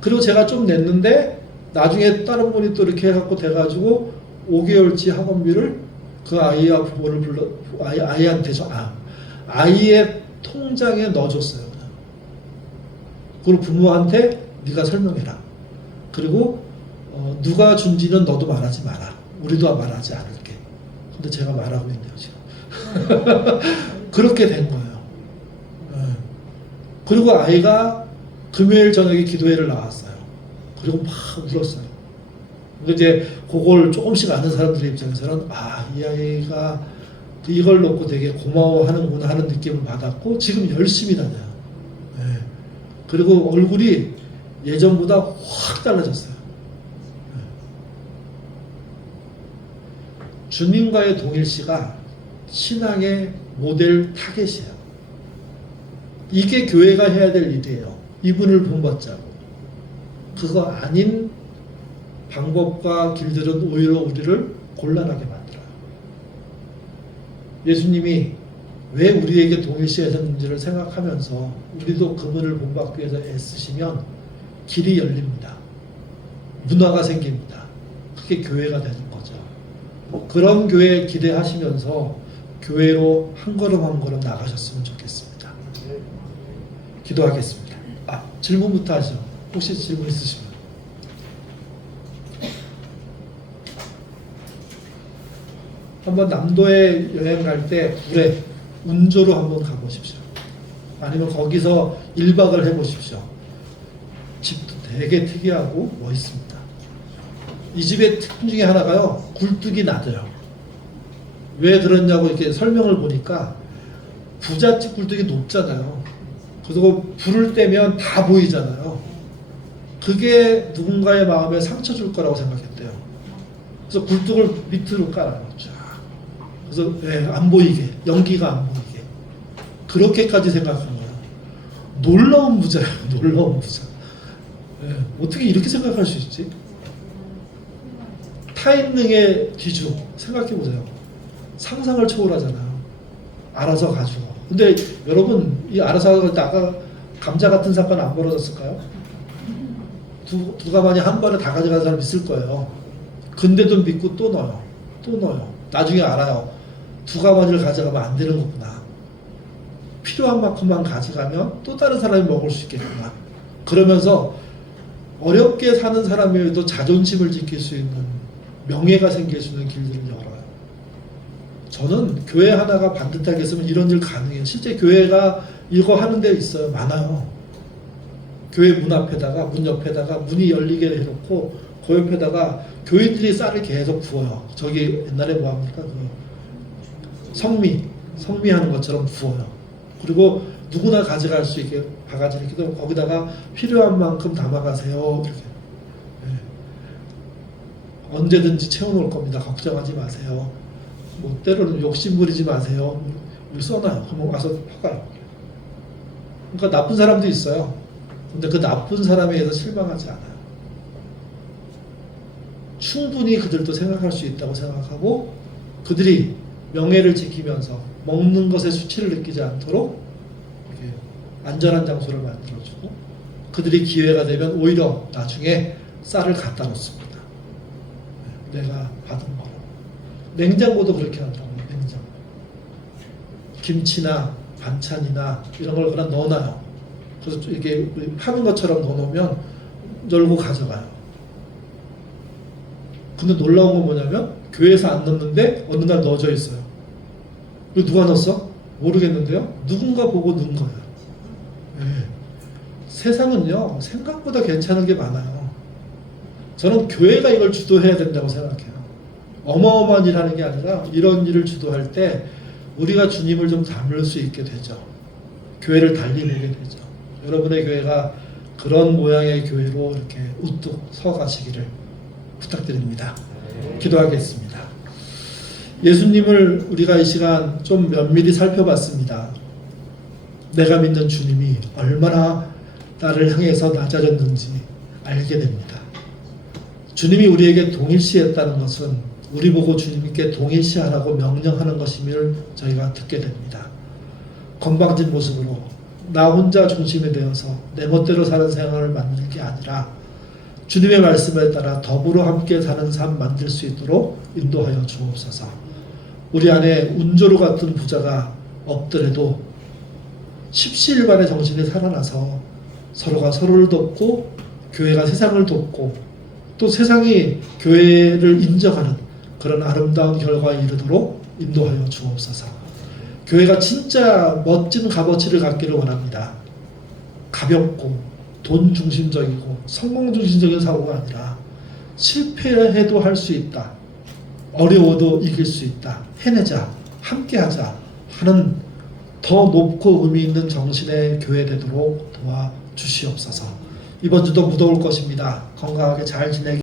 그리고 제가 좀 냈는데 나중에 다른 분이 또 이렇게 해갖고 돼가지고 5개월치 학원비를 그 아이와 부모를 아이한테 아이의 통장에 넣어줬어요. 그냥. 그리고 부모한테 네가 설명해라. 그리고 누가 준지는 너도 말하지 마라. 우리도 말하지 않을게. 근데 제가 말하고 있네요 지금. 그렇게 된 거예요. 그리고 아이가 금요일 저녁에 기도회를 나왔어요. 그리고 막 울었어요. 이제 그걸 조금씩 아는 사람들의 입장에서는 이 아이가 이걸 놓고 되게 고마워하는구나 하는 느낌을 받았고 지금 열심히 다녀요. 그리고 얼굴이 예전보다 확 달라졌어요. 주님과의 동일시가 신앙의 모델 타겟이에요. 이게 교회가 해야 될 일이에요. 이분을 본받자고. 그거 아닌 방법과 길들은 오히려 우리를 곤란하게 만들어요. 예수님이 왜 우리에게 동일시하셨는지를 생각하면서 우리도 그분을 본받기 위해서 애쓰시면 길이 열립니다. 문화가 생깁니다. 그게 교회가 되는 거죠. 그런 교회 기대하시면서 교회로 한 걸음 한 걸음 나가셨으면 좋겠습니다. 기도하겠습니다. 질문부터 하죠. 혹시 질문 있으시면. 한번 남도에 여행 갈 때 물에 운조로 한번 가보십시오. 아니면 거기서 1박을 해보십시오. 집도 되게 특이하고 멋있습니다. 이 집의 특징 중에 하나가요, 굴뚝이 낮아요. 왜 그러냐고 이렇게 설명을 보니까 부잣집 굴뚝이 높잖아요. 그리고 불을 떼면 다 보이잖아요. 그게 누군가의 마음에 상처 줄 거라고 생각했대요. 그래서 굴뚝을 밑으로 깔아요. 쫙. 그래서 안 보이게, 연기가 안 보이게. 그렇게까지 생각한 거예요. 놀라운 부자예요. 놀라운 부자. 어떻게 이렇게 생각할 수 있지? 타인능의 기준 생각해보세요. 상상을 초월하잖아요. 알아서 가지고. 근데 여러분, 이 알아서 가지고 아까 감자 같은 사건 안 벌어졌을까요? 두 가마니 한 번에 다 가져가는 사람 있을 거예요. 근데도 믿고 또 넣어요. 또 넣어요. 나중에 알아요. 두 가마니를 가져가면 안 되는 거구나. 필요한 만큼만 가져가면 또 다른 사람이 먹을 수 있겠구나. 그러면서 어렵게 사는 사람이어도 자존심을 지킬 수 있는 명예가 생길 수 있는 길들을 열어요. 저는 교회 하나가 반듯하게 있으면 이런 일 가능해요. 실제 교회가 이거 하는 데 있어요. 많아요. 교회 문 앞에다가, 문 옆에다가 문이 열리게 해놓고 그 옆에다가 교인들이 쌀을 계속 부어요. 저기 옛날에 뭐합니까? 성미하는 것처럼 부어요. 그리고 누구나 가져갈 수 있게 바가지 이렇게 되면 거기다가 필요한 만큼 담아가세요. 이렇게. 언제든지 채워놓을 겁니다. 걱정하지 마세요. 뭐 때로는 욕심부리지 마세요. 여기 써놔요. 그럼 와서 퍼가요. 그러니까 나쁜 사람도 있어요. 근데 그 나쁜 사람에 의해서 실망하지 않아요. 충분히 그들도 생각할 수 있다고 생각하고 그들이 명예를 지키면서 먹는 것에 수치를 느끼지 않도록 이렇게 안전한 장소를 만들어주고 그들이 기회가 되면 오히려 나중에 쌀을 갖다 놓습니다. 내가 받은 거로. 냉장고도 그렇게 한다고요. 냉장고. 김치나 반찬이나 이런 걸 그냥 넣어놔요. 그래서 이렇게 파는 것처럼 넣어놓으면 열고 가져가요. 근데 놀라운 건 뭐냐면 교회에서 안 넣는데 어느 날 넣어져 있어요. 이거 누가 넣었어? 모르겠는데요. 누군가 보고 넣은 거예요. 네. 세상은요 생각보다 괜찮은 게 많아요. 저는 교회가 이걸 주도해야 된다고 생각해요. 어마어마한 일 하는 게 아니라 이런 일을 주도할 때 우리가 주님을 좀 닮을 수 있게 되죠. 교회를 달리 보게 되죠. 여러분의 교회가 그런 모양의 교회로 이렇게 우뚝 서 가시기를 부탁드립니다. 기도하겠습니다. 예수님을 우리가 이 시간 좀 면밀히 살펴봤습니다. 내가 믿는 주님이 얼마나 나를 향해서 낮아졌는지 알게 됩니다. 주님이 우리에게 동일시했다는 것은 우리 보고 주님께 동일시하라고 명령하는 것임을 저희가 듣게 됩니다. 건방진 모습으로 나 혼자 중심이 되어서 내 멋대로 사는 생활을 만드는 게 아니라 주님의 말씀에 따라 더불어 함께 사는 삶 만들 수 있도록 인도하여 주옵소서. 우리 안에 운조로 같은 부자가 없더라도 십시일반의 정신이 살아나서 서로가 서로를 돕고 교회가 세상을 돕고 또 세상이 교회를 인정하는 그런 아름다운 결과에 이르도록 인도하여 주옵소서. 교회가 진짜 멋진 값어치를 갖기를 원합니다. 가볍고 돈 중심적이고 성공 중심적인 사고가 아니라 실패해도 할 수 있다. 어려워도 이길 수 있다. 해내자. 함께하자. 하는 더 높고 의미 있는 정신의 교회 되도록 도와주시옵소서. 이번 주도 무더울 것입니다. 건강하게 잘 지내기